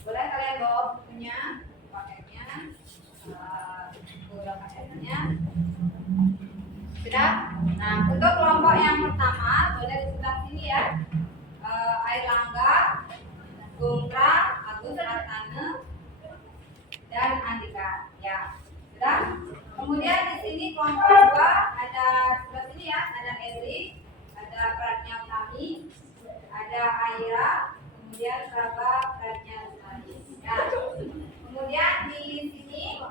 Boleh kalian bawa bukunya, paketnya, beberapa paketnya. Sudah? Nah, untuk kelompok yang pertama, boleh di sebelah sini ya. Airlangga, Gungtra, Agus Artane, dan Andika. Ya, sudah. Kemudian di sini kelompok 2 ada sebelah sini ya, ada Erik, ada Pratnya Utami, ada Aira, kemudian Praba Pratnya Utami. Ya. Kemudian di sini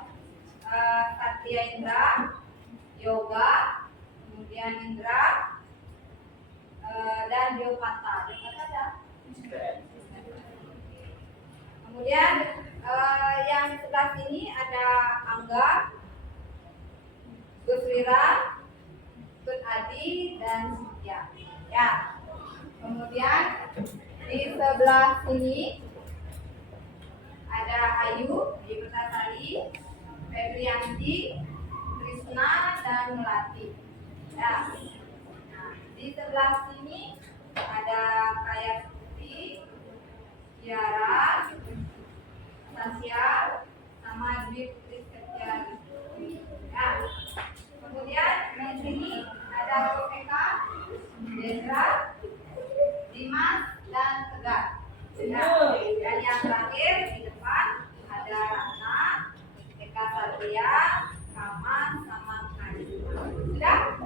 Satria Indra, Yoga, kemudian Indra, dan Biopata. Biopata ada? Kemudian yang di sebelah sini ada Angga, Guswira, Tut Adi, dan Sitya. Ya. Kemudian di sebelah sini ada Ayu, Pertasari, Febrianti, Krisna, dan Melati. Ya. Nah, di sebelah sini ada Kaya Putri, Tiara, Tasya, sama Dwi Putri Setiani. Ya. Kemudian di sini ada Eka, Dendra, Dimas, dan Tegar. Ya. Dan yang terakhir di depan ada Ratna, Eka Satria, Kaman, sama Kani. Sudah?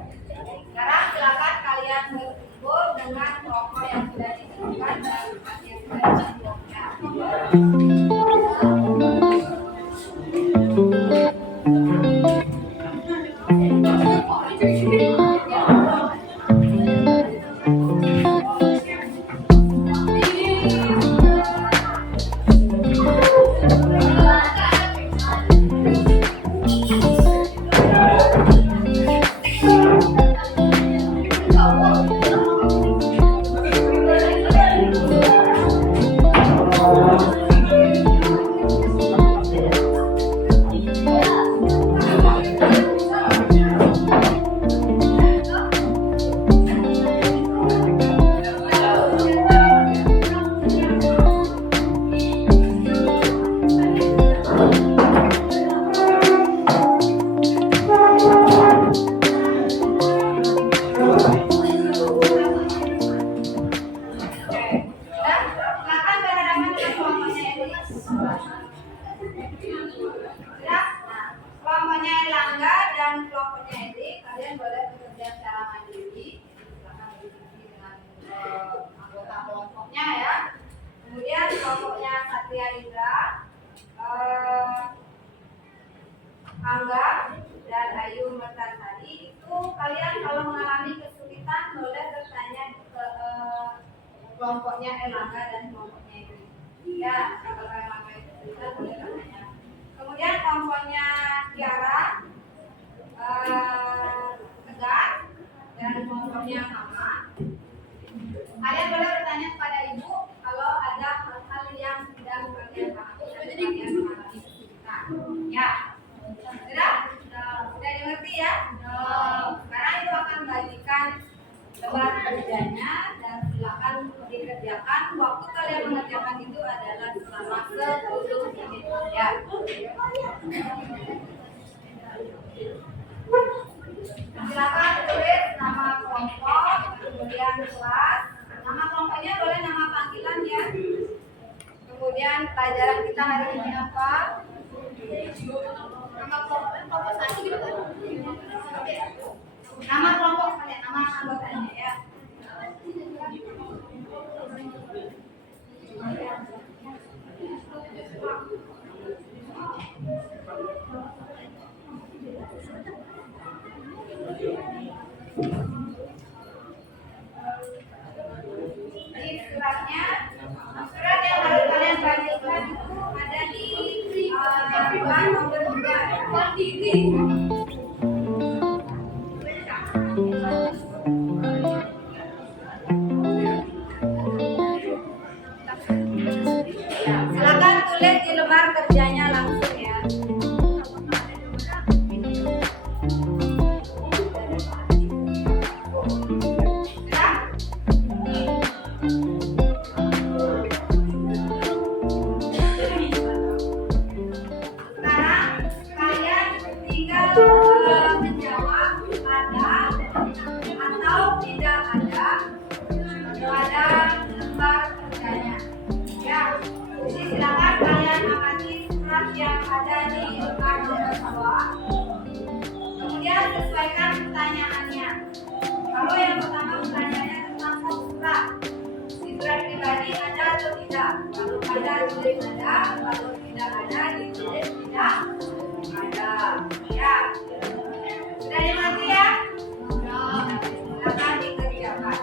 Sekarang silakan kalian berkumpul dengan kelompok yang sudah ditentukan dan yang sudah ditentukan. Kelompoknya Erlangga dan kelompoknya Edi, kalian boleh bekerja secara mandiri, silakan berdiskusi dengan anggota kelompoknya ya. Kemudian kelompoknya Satria Indra, Angga, dan Ayu Mertasari itu kalian kalau mengalami kesulitan boleh bertanya ke kelompoknya Erlangga dan kelompoknya Edi. Ya, kalau Erlangga itu kesulitan boleh bertanya. Kemudian kelompoknya Tiara, Tegar, dan kelompoknya Mama. Kalian boleh bertanya kepada Ibu kalau ada hal-hal yang tidak kalian pahami atau kalian mengalami kesulitan. Ya, sudah dimengerti ya? Sekarang Ibu akan bagikan lembar kerjanya dan silakan dikerjakan. Waktu kalian mengerjakan itu adalah selama 10 menit. Ya. Silakan tulis nama kelompok, kemudian kelas. Nama kelompoknya boleh nama panggilan ya. Kemudian pelajaran kita hari ini apa? Nama kelompok satu gitu kan? Nama kelompok kalian, nama anggotanya ya. Ya, silakan tulis di lembar kerjanya langsung ya. Sekarang kalian tinggal menjawab ada atau tidak ada pada lembar kerjanya. Ya, jadi silakan kalian amati surat yang ada di lembar nomor 2. Kemudian sesuaikan pertanyaannya. Kalau yang pertama pertanyaannya tentang satu surat, di surat pribadi ada atau tidak? Kalau ada tulis ada, kalau tidak ada ditulis tidak ada. Ya, sudah dimengerti ya? Silakan dikerjakan.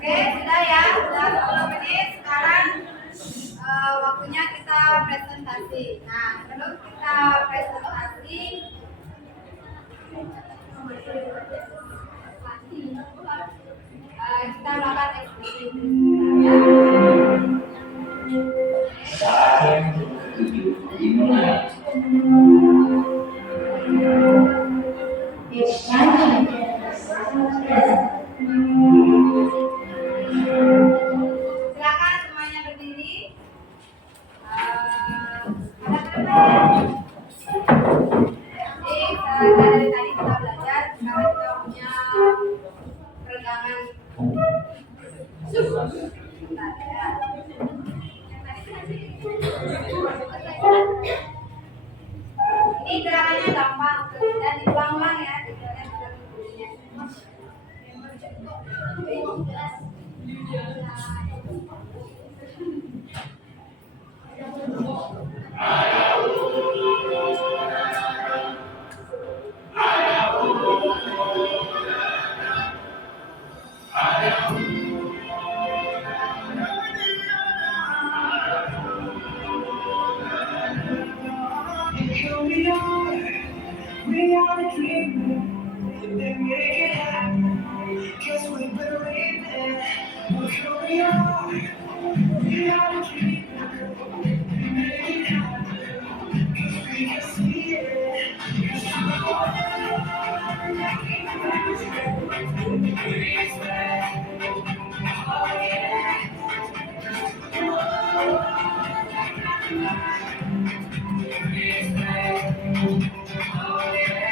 Oke, sudah ya, sudah 10 menit. Sekarang waktunya kita presentasi. Nah, sebelum kita presentasi, kita melakukan ekspresi. Ya. Silakan semuanya berdiri. Dari tadi kita belajar, sekarang kita punya peregangan. Bentar, ya. Ini gerakannya gampang dan diulang-ulang ya. We are the dream, if they make it happen, 'cause we believe it. Look who we are the dream, if they make it happen, 'cause we can see it. 'Cause we expect, oh yeah. We expect, oh yeah.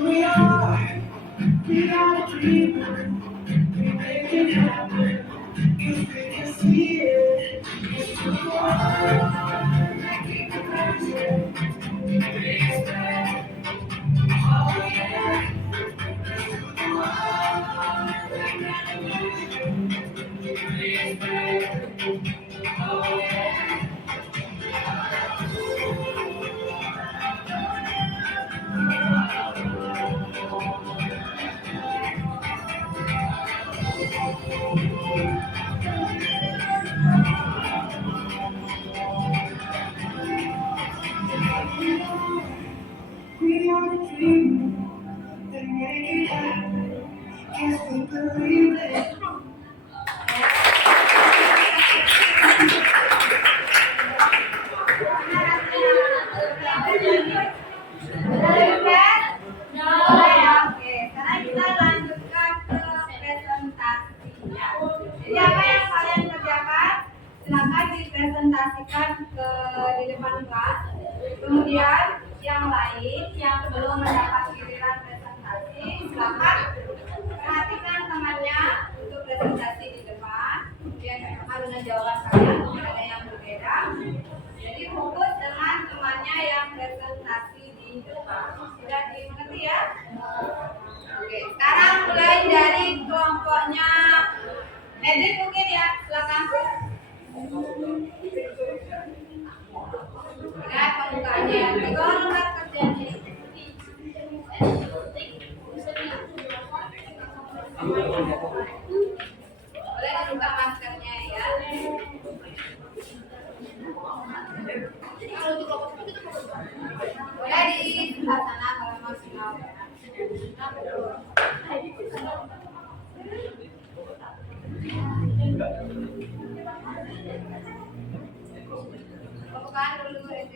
who we are. We got a dream, we make it happen. 'Cause we can see it. It's too far. Keep the passion. It's back. Oh yeah. It's back. Oh yeah. We are the dream that make it happen. Guess we believe it. Boleh ya? Oke, sekarang kita lanjutkan ke presentasinya. Jadi apa yang kalian kerjakan? Silakan dipresentasikan di depan kelas. Kemudian yang lain yang belum mendapat giliran presentasi, silakan perhatikan temannya untuk presentasi di depan. Kemudian sama dengan jawaban kalian, mungkin ada yang berbeda. Jadi fokus dengan temannya yang presentasi di depan. Sudah dimengerti ya? Oke, sekarang mulai dari kelompoknya Edith mungkin ya, silakan. Lihat pembukaannya, pegang nomor kerjanya. Boleh dibuka maskernya ya. Boleh di sebelah sana kalau masih mau. Pembukaan dulu ya.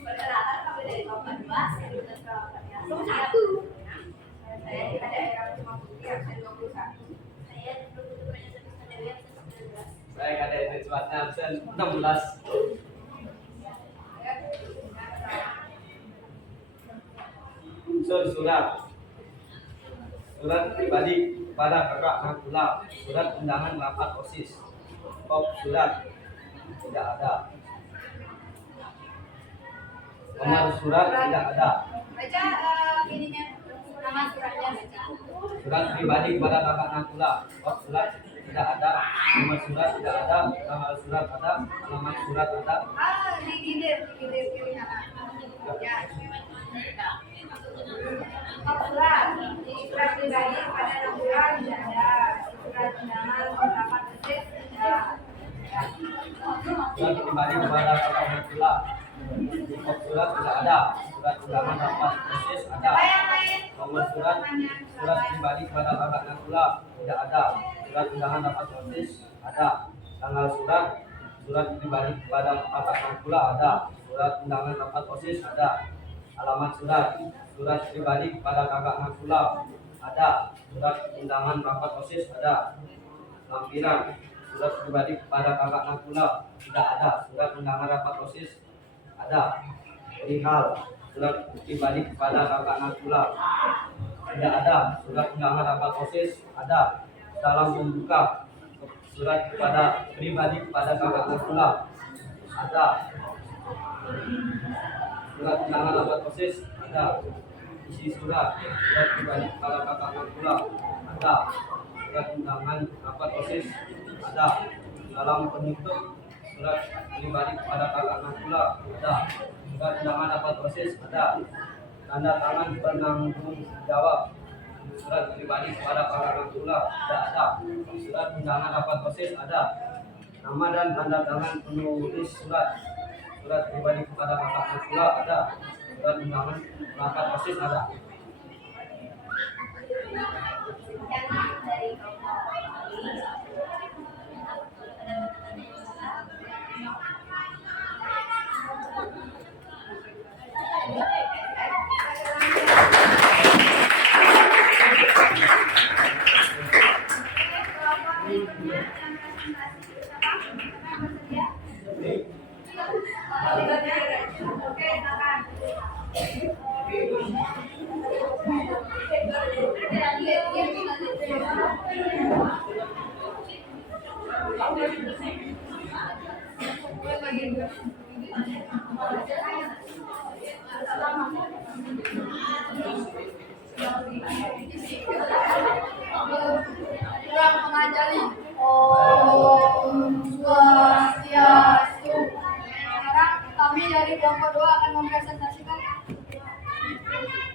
Persyaratan kami dari kelompok 2 dan kelompoknya 1. Saya ada yang cuma putih, absen 21. Baik, ada siswanya absen 16. Unsur surat pribadi kepada kakak Nakula, surat undangan rapat OSIS. Kop surat tidak ada. Nomor surat tidak ada. Baca ininya, nama suratnya baca. Surat pribadi kepada kakak Nakula, kop surat tidak ada. Nomor surat tidak ada. Tanggal surat ada. Alamat surat ada. Digilir kiri kanan. Ya. Kop surat, di surat pribadi pada Nakula tidak ada. Surat undangan rapat OSIS tidak. Surat pribadi kepada kakak Nakula, kop surat tidak ada. Surat undangan rapat OSIS ada. Nomor surat pribadi kepada kakak Nakula tidak ada. Surat undangan rapat OSIS ada. Tanggal surat pribadi kepada kakak Nakula ada. Surat undangan rapat OSIS ada. Alamat surat pribadi kepada kakak Nakula ada. Surat undangan rapat OSIS ada. Lampiran surat pribadi kepada kakak Nakula tidak ada. Surat undangan rapat OSIS ada. Perihal surat pribadi kepada kakak Nakula tidak ada. Surat undangan rapat OSIS ada. Salam pembuka surat kepada pribadi kepada kakak Nakula ada. Surat undangan rapat OSIS ada. Isi surat pribadi kepada kakak Nakula ada. Surat undangan rapat OSIS ada. Salam penutup surat pribadi kepada kakak Nakula ada. Surat undangan rapat OSIS ada. Tanda tangan penanggung jawab surat pribadi kepada kakak Nakula tidak ada. Surat undangan rapat OSIS ada. Nama dan tanda tangan penulis surat pribadi kepada kakak Nakula ada. Surat undangan rapat OSIS ada. Dari kelompok ini. Kurang mengajari. Om Swastiastu. Sekarang kami dari kelompok 2 akan mempresentasikan.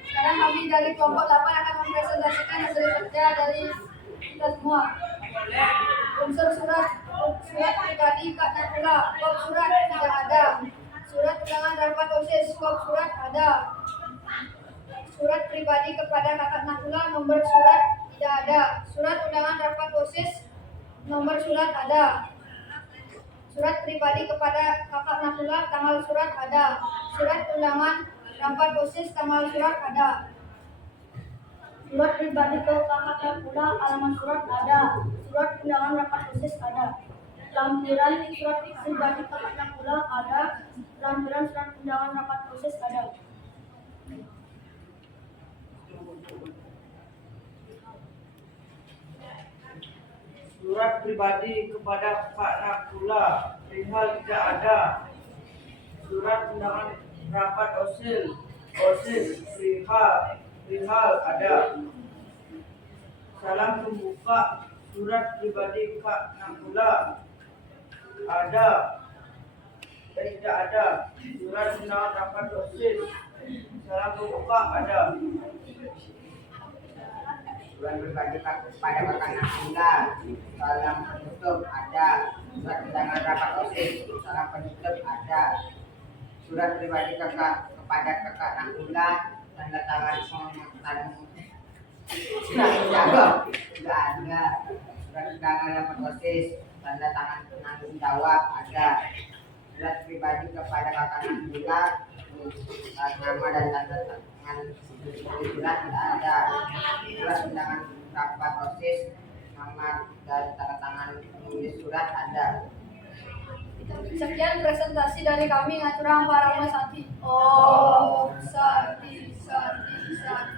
Sekarang kami dari kelompok 8 akan mempresentasikan hasil kerja dari kita semua. Unsur surat pribadi Kak Nakula, kop surat tidak ada. Surat undangan rapat OSIS, kop surat ada. Surat pribadi kepada Kakak Nakula, nomor surat tidak ada. Surat undangan rapat OSIS, nomor surat ada. Surat pribadi kepada Kakak Nakula, tanggal surat ada. Surat undangan rapat OSIS, tanggal surat ada. Surat pribadi ke Kakak Nakula, alamat surat ada. Surat undangan rapat OSIS ada. Lampiran surat pribadi Kakak Nakula ada. Lampiran surat undangan rapat OSIS ada. Surat pribadi kepada Pak Nakula, perihal tidak ada. Surat undangan rapat OSIS perihal ada. Salam pembuka surat pribadi Kak Nakula ada. Tidak ada. Surat undangan rapat OSIS salam pembuka ada. Surat pribadi kepada Kakak Nakula, salam penutup ada. Surat undangan rapat OSIS, salam penutup ada. Surat pribadi kepada Kakak Nakula, tanda tangan pengemutan sudah ada. Surat undangan rapat OSIS, tanda tangan penanggung jawab ada. Surat pribadi kepada Kakak Nakula, nama dan tanda tangan surat tidak ada. Surat undangan rapat OSIS, nama dan tanda tangan penulis surat ada. Sekian presentasi dari kami Ngaturang Parama Sati. Om Sati Sati Sati.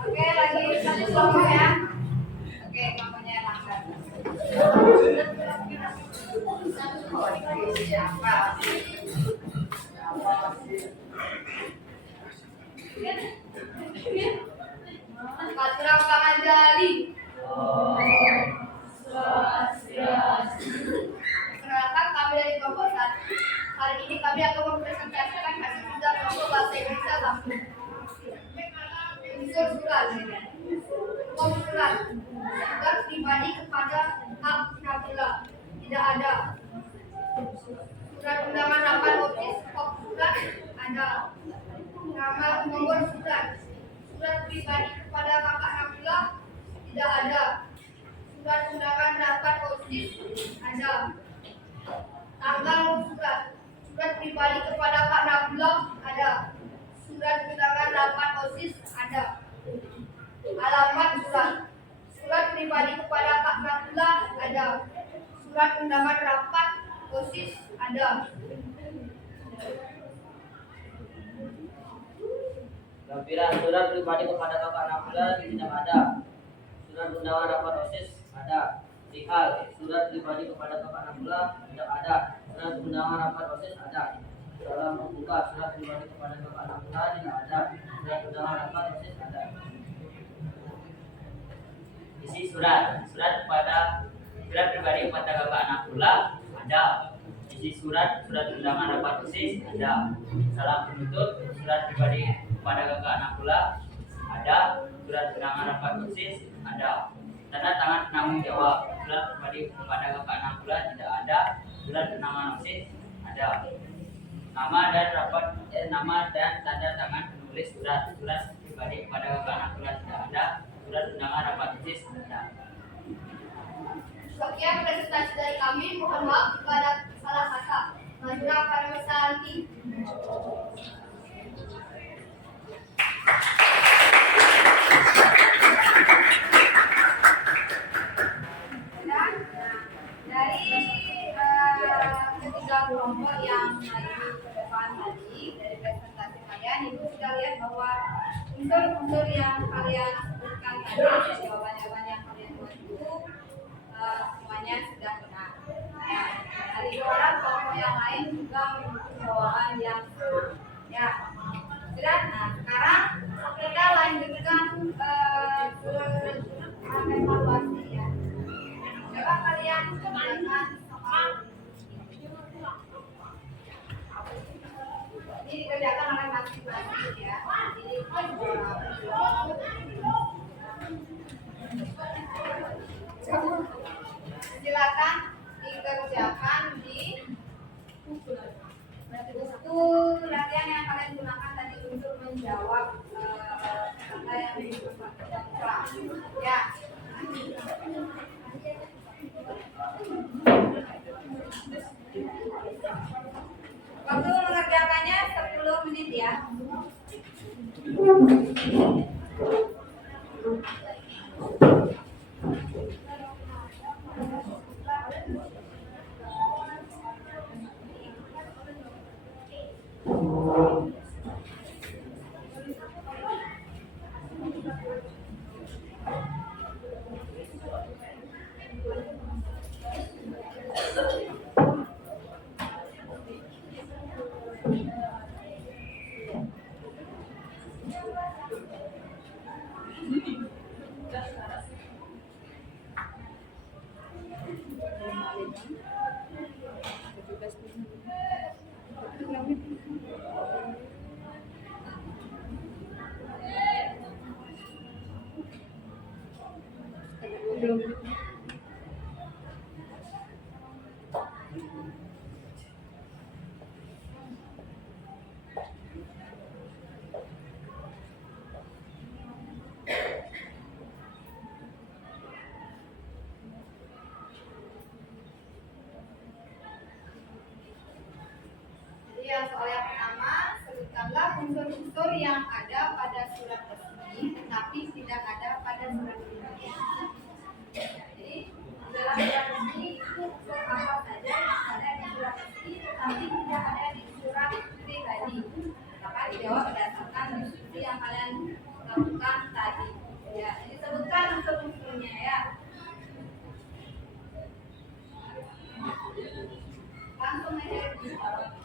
Oke, lagi satu kelompok ya. Oke, kelompoknya yang langgar. Ngaturang Pangajali. Perkenalkan kami dari kelompok 1. Hari ini kami akan mempresentasikan hasil kerja kelompok bahasa Indonesia Lampung. Unsur surat. Kop surat. Surat pribadi kepada Kak Nakula tidak ada. Surat undangan rapat OSIS, kop surat ada. Nama nomor surat. Surat pribadi kepada Kakak Nakula tidak ada. Surat undangan rapat OSIS ada. Tanggal surat. Surat pribadi kepada Kak Nakula ada. Surat undangan rapat OSIS ada. Alamat surat. Surat pribadi kepada Kak Nakula ada. Surat undangan rapat OSIS ada. Lampiran surat pribadi kepada Kakak Nakula tidak ada. Surat undangan rapat OSIS ada. Perihal surat pribadi kepada Kakak Nakula tidak ada. Surat undangan rapat OSIS ada. Salam pembuka surat pribadi kepada Kakak Nakula tidak ada. Surat undangan rapat OSIS ada. Isi surat pribadi kepada Kakak Nakula ada. Isi surat undangan rapat OSIS ada. Salam penutup surat pribadi kepada Kakak Nakula ada. Surat undangan rapat OSIS ada. Tanda tangan penanggung jawab surat pribadi kepada Kakak Nakula tidak ada. Surat undangan OSIS ada. Nama dan tanda tangan penulis surat pribadi kepada Kakak Nakula tidak ada. Surat undangan rapat OSIS ada. Sekian presentasi dari kami. Mohon maaf jika ada salah kata. Ngaturang Parama Sati. Dan dari ketiga kelompok yang maju ke depan tadi dari presentasi kalian, ibu sudah lihat bahwa unsur-unsur yang kalian sebutkan tadi, jawaban-jawaban yang kalian buat itu semuanya sudah benar. jumlah yang sama. Ya, sudah. Nah, sekarang kita lanjutkan evaluasi ya. Coba kalian kerjakan soal ini dikerjakan oleh masing-masing ya. Jadi silakan dikerjakan di buku latihan yang kalian gunakan tadi untuk menjawab kata yang diperlukan. Ya. Waktu mengerjakannya 10 menit ya. Yang soal yang pertama, sebutkanlah unsur-unsur yang ada pada surat resmi tetapi tidak ada pada surat pribadi. Jadi dalam surat resmi itu unsur apa saja yang ada di surat resmi tetapi tidak ada di surat pribadi. Maka dijawab berdasarkan diskusi yang kalian lakukan tadi. Ya, ini sebutkan unsur-unsurnya ya. Langsung aja.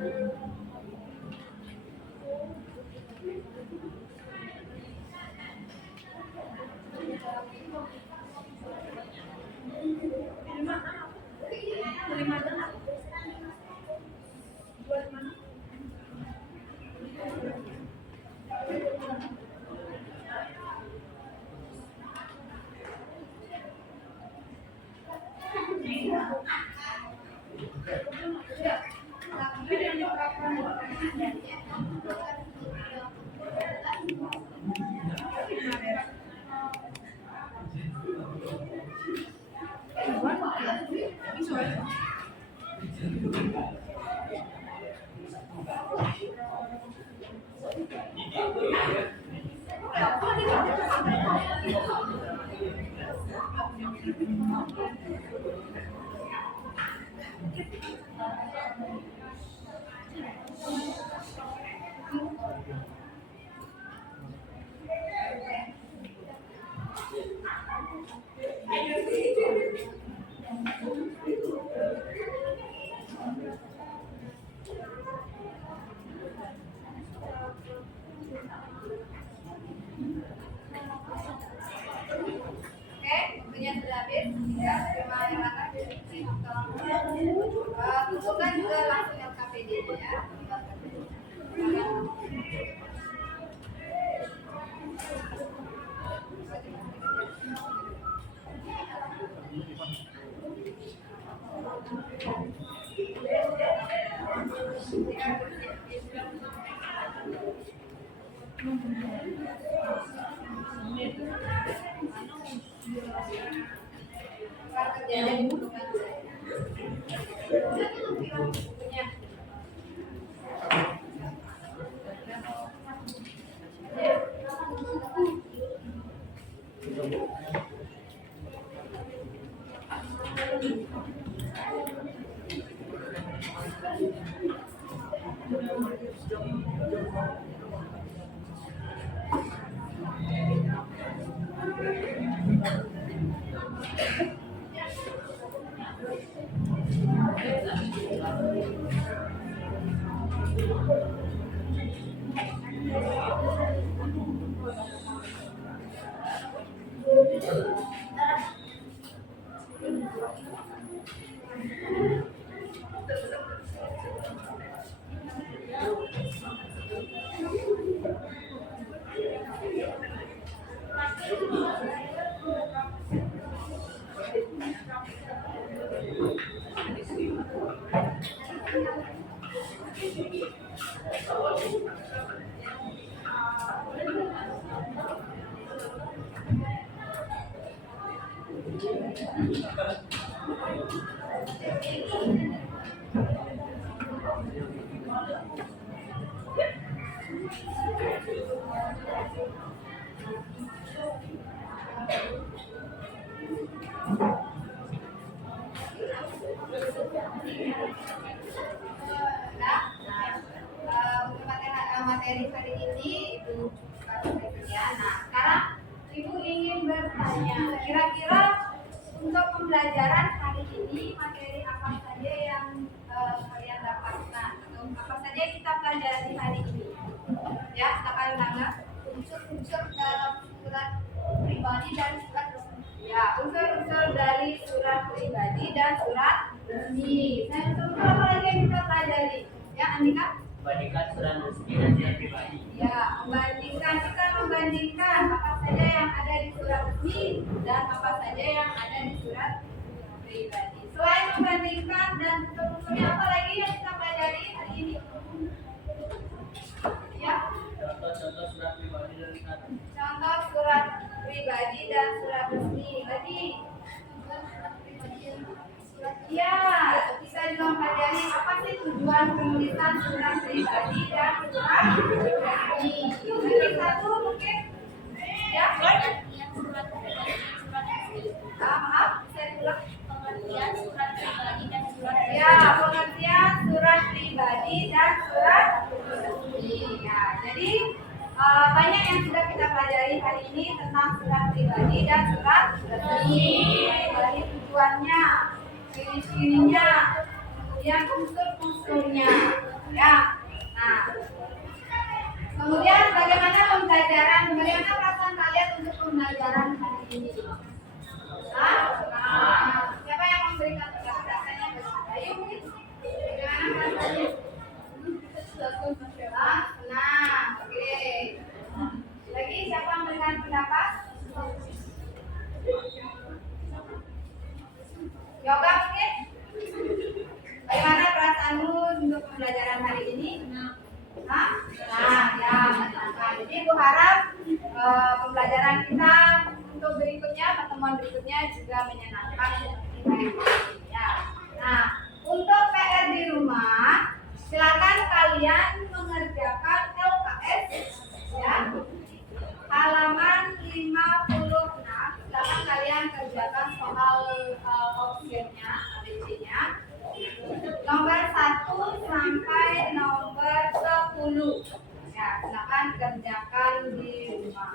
Oke, waktunya sudah habis. Ya, terima kasih. Tunjukkan juga langsung LKPD-nya ya. Materi hari ini itu ya. Nah, sekarang Ibu ingin bertanya, kira-kira untuk pembelajaran hari ini materi apa saja yang kalian dapatkan atau apa saja yang kita pelajari hari ini? Ya, silakan Nana. Unsur-unsur dalam surat pribadi dan surat resmi. Ya, unsur-unsur dari surat pribadi dan surat resmi. Nah, unsur-unsur apa lagi yang kita pelajari? Ya, Andika? Bandingkan surat resmi dan surat pribadi. Ya, kita membandingkan apa saja yang ada di surat resmi dan apa saja yang ada di surat pribadi. Selain membandingkan dan unsur-unsurnya apa lagi yang kita pelajari hari ini? Ya, Contoh-contoh surat pribadi dan surat contoh surat pribadi dan surat resmi. Lagi, ya, kita juga mempelajari apa sih tujuan penulisan surat pribadi dan surat resmi. Lagi satu mungkin, ya. Pengertian surat pribadi dan surat resmi. Maaf, saya ulang. Pengertian surat pribadi dan surat resmi. Ya, pengertian surat pribadi dan surat resmi. Ya, jadi banyak yang sudah kita pelajari hari ini tentang surat pribadi dan surat resmi. Dari tujuannya, ciri-cirinya, kemudian unsur-unsurnya. Ya. Nah, kemudian bagaimana perasaan kalian untuk pembelajaran hari ini? Nah, siapa yang memberikan pendapat rasanya? Ayo mungkin. Bagaimana rasanya? Senang. Oke. Lagi siapa yang memberikan pendapat? Yoga mungkin? Bagaimana perasaanmu untuk pembelajaran hari ini? Nah, ya. Nah, jadi Bu harap pembelajaran kita untuk berikutnya, pertemuan berikutnya juga menyenangkan seperti hari ini. Ya. Nah, untuk PR di rumah, silakan kalian mengerjakan LKS ya. Halaman 56, silakan kalian kerjakan soal opsinya, ABC-nya. Nomor 1 sampai nomor 10. Ya, silakan kerjakan di rumah.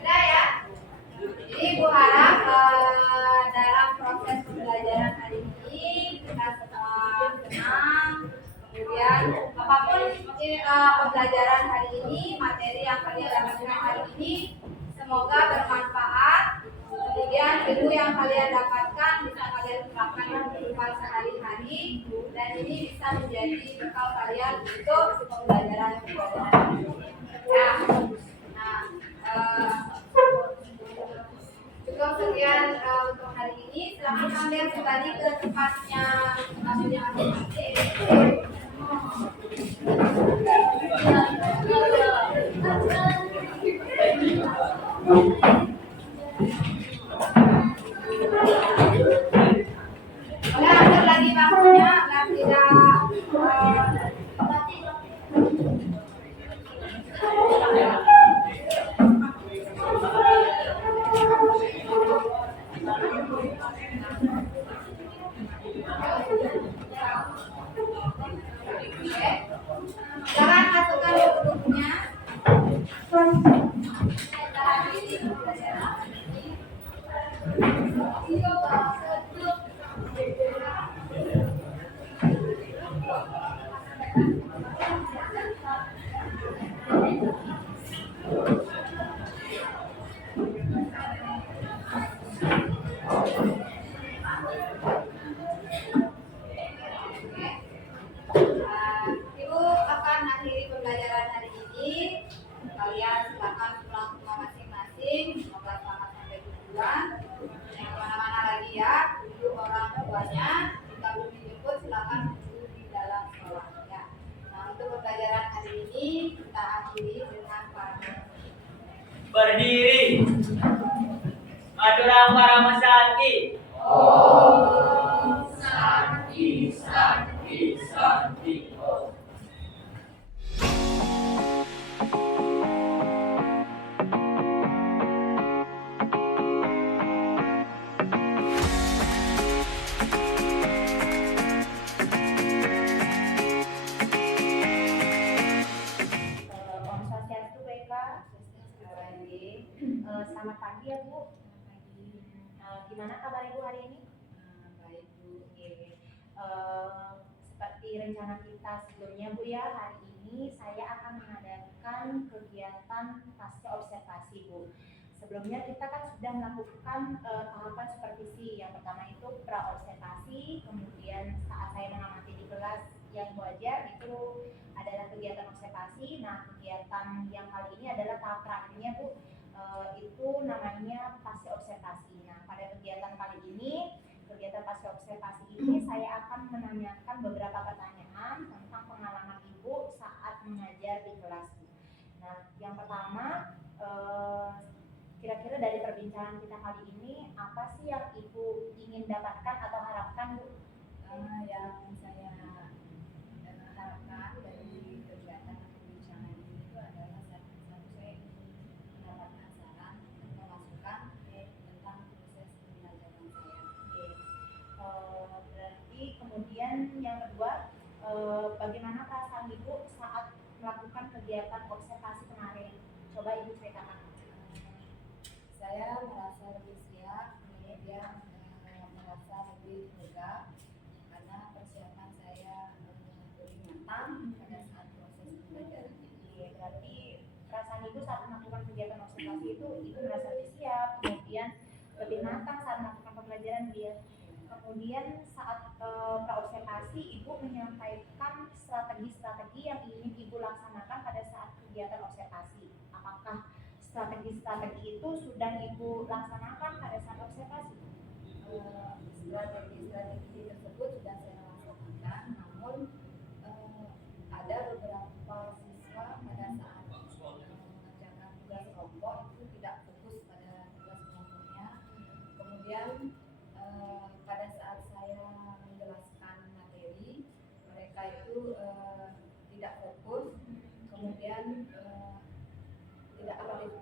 Sudah ya. Jadi Bu harap dalam proses pembelajaran hari ini kita senang, kemudian apapun pembelajaran hari ini, materi yang kalian dapatkan hari ini, semoga bermanfaat. Kemudian ilmu yang kalian dapatkan bisa kalian terapkan dalam kehidupan sehari-hari, dan ini bisa menjadi bekal kalian untuk pembelajaran ya. Nah, cukup sekian untuk hari ini. Silakan kalian kembali ke tempatnya masing-masing. Boleh atur lagi bangkunya agar tidak jangan masukkan bukunya. Ibu akan akhiri pembelajaran hari ini. Kalian silakan pulang ke rumah masing-masing. Semoga selamat sampai tujuan. Jangan kemana-mana lagi ya. Tunggu orang tuanya. Jika belum dijemput, silakan tunggu di dalam sekolah ya. Nah, untuk pembelajaran hari ini kita akhiri dengan para Berdiri. Aturang para mesati. Om Santi Santi Santi Om. Om Swastiastu BK. Selamat pagi ya Bu. Gimana kabar Ibu hari ini? baik Bu. Seperti rencana kita sebelumnya Bu ya, hari ini saya akan mengadakan kegiatan pasca observasi Bu. Sebelumnya kita kan sudah melakukan tahapan supervisi. Yang pertama itu pra observasi, kemudian saat saya mengamati di kelas yang Ibu ajar itu adalah kegiatan observasi. Nah, kegiatan yang kali ini adalah tahap terakhirnya Bu, itu namanya pasca observasi. Nah, pada kegiatan kali ini, kegiatan pasca observasi ini saya akan menanyakan beberapa pertanyaan tentang pengalaman Ibu saat mengajar di kelas. Nah, yang pertama, kira-kira dari perbincangan kita kali ini, apa sih yang Ibu ingin dapatkan atau harapkan Bu? Yang saya harapkan dari kegiatan perbincangan ini itu adalah satu saya ingin mendapatkan saran atau masukan tentang proses pembelajaran saya. Berarti kemudian yang kedua, bagaimana perasaan Ibu saat melakukan kegiatan observasi kemarin? Coba Ibu ceritakan. Saya merasa lebih siap, kemudian merasa lebih lega karena persiapan saya lebih matang pada saat proses pembelajaran ini. Berarti perasaan Ibu saat melakukan kegiatan observasi itu Ibu merasa lebih siap, kemudian lebih matang saat melakukan pembelajaran dia. Kemudian saat praobservasi Ibu menyampaikan strategi-strategi yang ingin Ibu laksanakan pada saat kegiatan observasi. Apakah strategi-strategi itu sudah Ibu laksanakan pada saat observasi? Strategi-strategi tersebut sudah saya laksanakan, namun ada beberapa siswa pada saat mengerjakan tugas kelompok itu tidak fokus pada tugas kelompoknya. Kemudian pada saat saya menjelaskan materi, mereka itu tidak fokus, kemudian tidak aktif.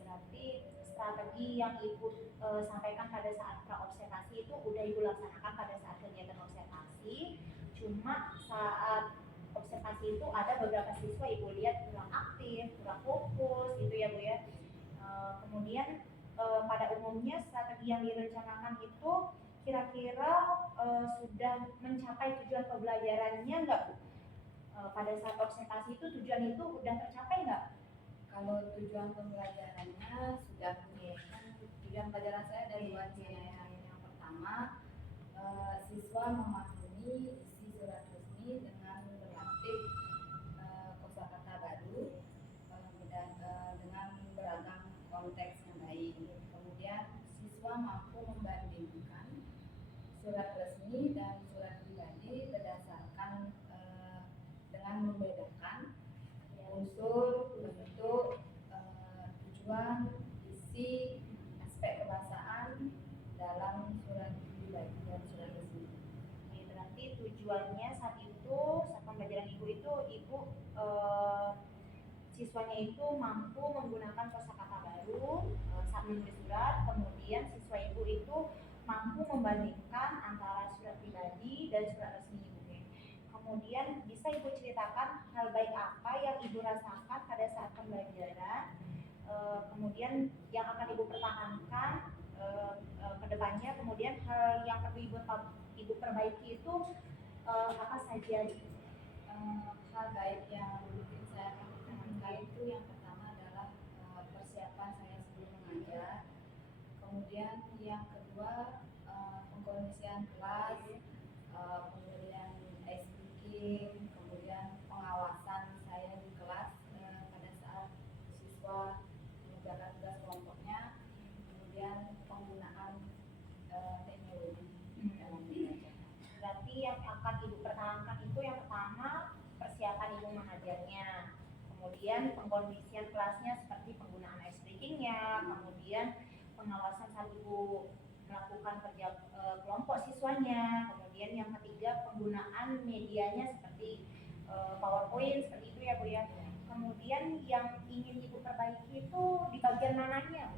Berarti strategi yang Ibu sampaikan pada saat praobservasi itu udah Ibu laksanakan pada saat kegiatan observasi. Cuma saat observasi itu ada beberapa siswa Ibu lihat kurang aktif, kurang fokus, gitu ya Bu ya. Kemudian pada umumnya strategi yang direncanakan itu kira-kira sudah mencapai tujuan pembelajarannya nggak Bu? Pada saat observasi itu tujuan itu udah tercapai nggak? Kalau tujuan pembelajarannya sudah tujuan pembelajaran saya ada dua ya. Yang pertama, siswa memahami isi surat resmi dengan berlatih kosakata baru dan dengan beragam konteks yang baik. Kemudian siswa mampu membandingkan surat resmi dan surat pribadi berdasarkan dengan membedakan unsur, bentuk, tujuan, isi, aspek kebahasaan dalam surat pribadi dan surat resmi. Berarti tujuannya saat itu, saat pembelajaran Ibu itu, Ibu siswanya itu mampu menggunakan kosakata baru saat menulis surat. Kemudian siswa Ibu itu mampu membandingkan antara surat pribadi dan surat resmi Ibu. Kemudian bisa Ibu ceritakan hal baik apa yang Ibu rasakan pada saat pembelajaran, kemudian yang akan Ibu pertahankan ke depannya, kemudian hal yang perlu Ibu perbaiki itu apa saja? Hal baik yang mungkin saya akan pertahankan itu yang pertama adalah persiapan saya sebelum mengajar, kemudian yang kedua pengkondisian kelas, kemudian kemudian pengawasan saya di kelas pada saat siswa mengerjakan tugas kelompoknya, kemudian penggunaan teknologi dalam belajar. Berarti yang akan Ibu pertahankan itu yang pertama persiapan Ibu mengajarnya, kemudian pengkondisian kelasnya seperti penggunaan ice breakingnya, kemudian pengawasan saat Ibu melakukan kerja kelompok siswanya, kemudian yang ketiga penggunaan medianya seperti PowerPoint seperti itu ya Bu ya. Kemudian yang ingin Ibu perbaiki itu di bagian mananya?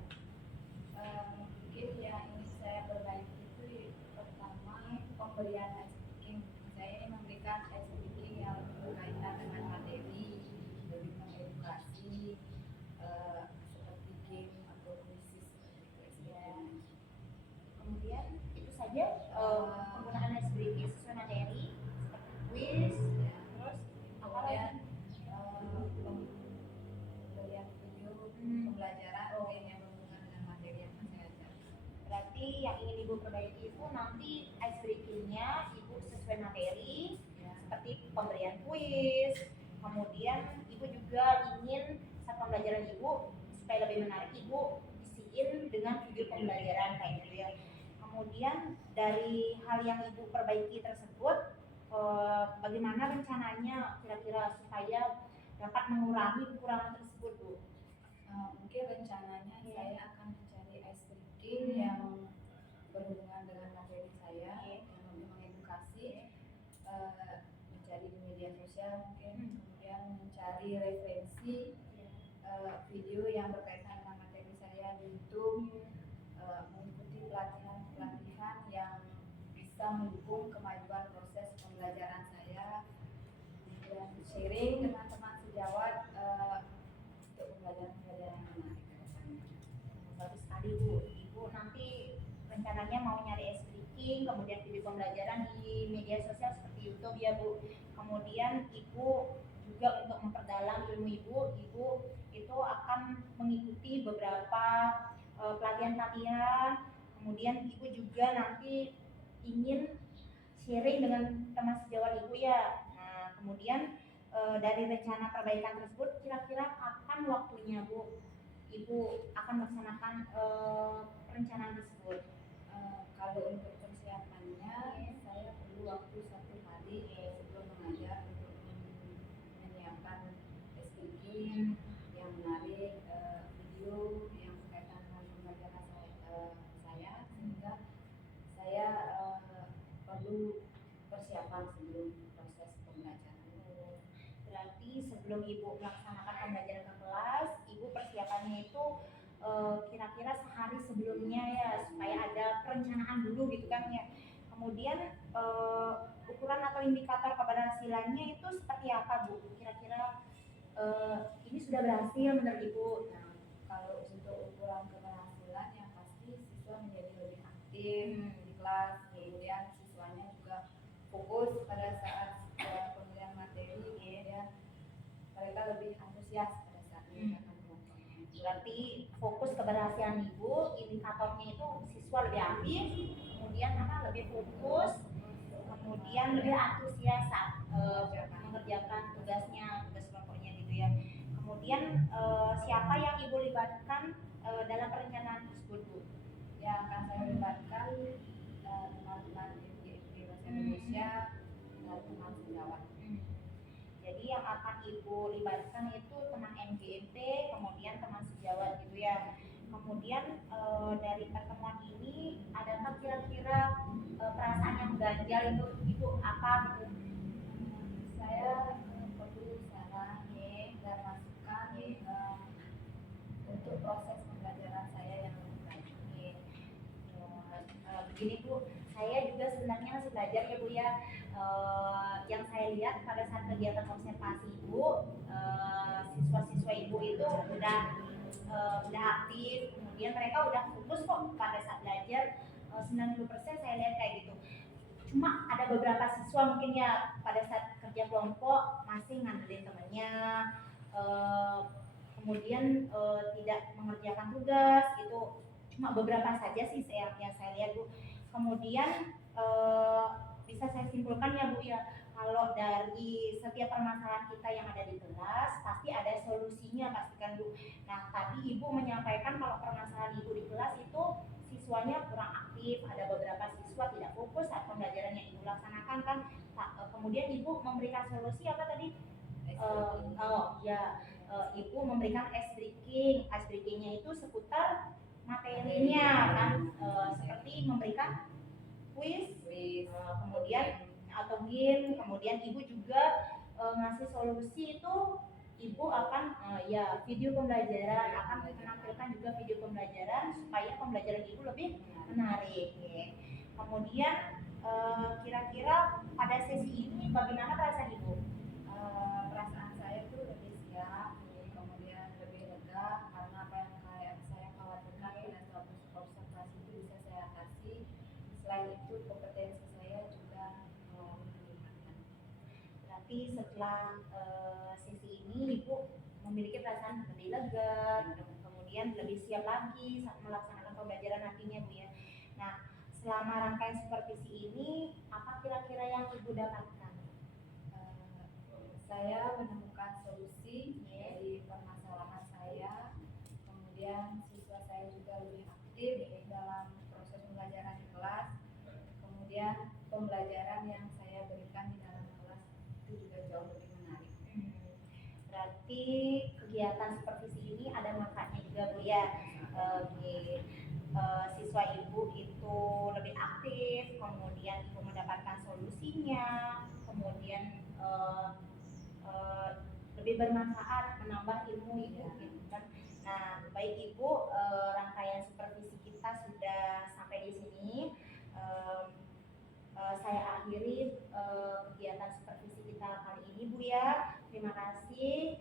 Mungkin yang ingin saya perbaiki itu pertama pemberian ice breaking. Saya ingin memberikan ice breaking yang lebih berkaitan dengan materi, lebih mengedukasi seperti game atau krisis Kemudian itu saja penggunaan ice breaking sesuai materi seperti quiz, terus kemudian pemberian video pembelajaran yang berhubungan dengan materi yang saya ajar. Berarti yang ingin Ibu perbaiki itu nanti ice breakingnya Ibu sesuai materi seperti pemberian quiz, kemudian Ibu juga ingin saat pembelajaran Ibu supaya lebih menarik Ibu isiin dengan video pembelajaran kayak gitu ya. Kemudian dari hal yang Ibu perbaiki tersebut, bagaimana rencananya kira-kira supaya dapat mengurangi kekurangan tersebut Bu? Mungkin rencananya saya akan mencari ice breaking yang berhubungan dengan materi saya, yang lebih mengedukasi, mencari di media sosial mungkin, kemudian mencari referensi video yang berkaitan dengan materi saya di YouTube, mengikuti pelatihan-pelatihan yang bisa mendukung kemajuan proses pembelajaran saya, dan sharing dengan teman sejawat streaming, kemudian video pembelajaran di media sosial seperti YouTube ya Bu. Kemudian Ibu juga untuk memperdalam ilmu Ibu itu akan mengikuti beberapa pelatihan-pelatihan. Kemudian Ibu juga nanti ingin sharing dengan teman sejawat Ibu ya. Nah, kemudian dari rencana perbaikan tersebut kira-kira kapan waktunya Bu Ibu akan melaksanakan perencanaan tersebut? Kalau untuk persiapannya, saya perlu waktu 1 hari sebelum mengajar untuk menyiapkan speaking yang menarik, video yang berkaitan dengan pembelajaran saya, sehingga saya perlu persiapan sebelum proses pembelajaran. Berarti sebelum Ibu melaksanakan pembelajaran ke kelas, Ibu persiapannya itu kira-kira sehari sebelumnya ya, supaya ada perencanaan dulu gitu kan ya. Kemudian ukuran atau indikator keberhasilannya itu seperti apa Bu? Kira-kira ini sudah berhasil menurut Ibu? Nah, kalau untuk ukuran keberhasilan yang pasti siswa menjadi lebih aktif di kelas, kemudian siswanya juga fokus pada saat pembelajaran materi, kemudian mereka lebih antusias pada saat mengerjakan kelompoknya. Berarti fokus keberhasilan Ibu, indikatornya itu siswa lebih aktif, kemudian lebih fokus, kemudian lebih antusias saat mengerjakan tugas kelompoknya gitu ya. Kemudian siapa yang Ibu libatkan dalam perencanaan tersebut Bu? Yang akan saya libatkan teman-teman di bahasa Indonesia dan teman sejawat. Jadi yang akan Ibu libatkan itu teman MGMT, kemudian teman sejawat gitu ya. Kemudian dari pertemuan ini adakah kira-kira perasaan yang ganjal itu Ibu apa gitu? Saya perlu saran dan masukan untuk proses pembelajaran saya yang lebih baik. Begini Bu, saya juga sebenarnya masih belajar ya Bu ya. Yang saya lihat pada saat kegiatan observasi Ibu, siswa-siswa Ibu itu udah aktif, kemudian mereka udah fokus kok pada saat belajar. 90% saya lihat kayak gitu. Cuma ada beberapa siswa mungkin ya pada saat kerja kelompok masih ngandelin temannya, kemudian tidak mengerjakan tugas itu. Cuma beberapa saja sih yang saya lihat Bu. Kemudian bisa saya simpulkan ya Bu ya, kalau dari setiap permasalahan kita yang ada di kelas pasti ada solusinya pastikan Bu. Nah tadi Ibu menyampaikan kalau permasalahan Ibu di kelas itu siswanya kurang aktif, ada beberapa siswa tidak fokus saat pembelajaran yang Ibu laksanakan kan. Kemudian Ibu memberikan solusi apa tadi? Ibu memberikan ice breaking. Ice breakingnya itu seputar materinya kan, seperti memberikan quiz, kemudian atau game. Kemudian Ibu juga ngasih solusi itu Ibu akan video pembelajaran, akan menampilkan juga video pembelajaran supaya pembelajaran Ibu lebih menarik. Kemudian kira-kira pada sesi ini bagaimana perasaan Ibu? Perasaan saya tuh lebih siap, kemudian lebih lega karena apa yang saya khawatirkan pada saat observasi itu bisa saya atasi. Selain itu kompetensi saya juga meningkatkan. Berarti setelah sesi ini Ibu memiliki perasaan lebih lega, kemudian lebih siap lagi saat melaksanakan pembelajaran nantinya Bu ya. Nah selama rangkaian supervisi ini apa kira-kira yang Ibu dapatkan? Saya menemukan solusi dari permasalahan saya, kemudian siswa saya juga lebih aktif dalam proses pembelajaran di kelas, kemudian pembelajaran yang saya berikan di dalam kelas itu juga jauh lebih menarik. Berarti kegiatan supervisi ini ada manfaatnya juga Bu ya. Siswa Ibu itu lebih aktif, kemudian Ibu mendapatkan solusinya, kemudian lebih bermanfaat, menambah ilmu Ibu gitu kan. Nah, baik Ibu, rangkaian supervisi kita sudah sampai di sini. Saya akhiri kegiatan supervisi kita kali ini Bu ya. Terima kasih.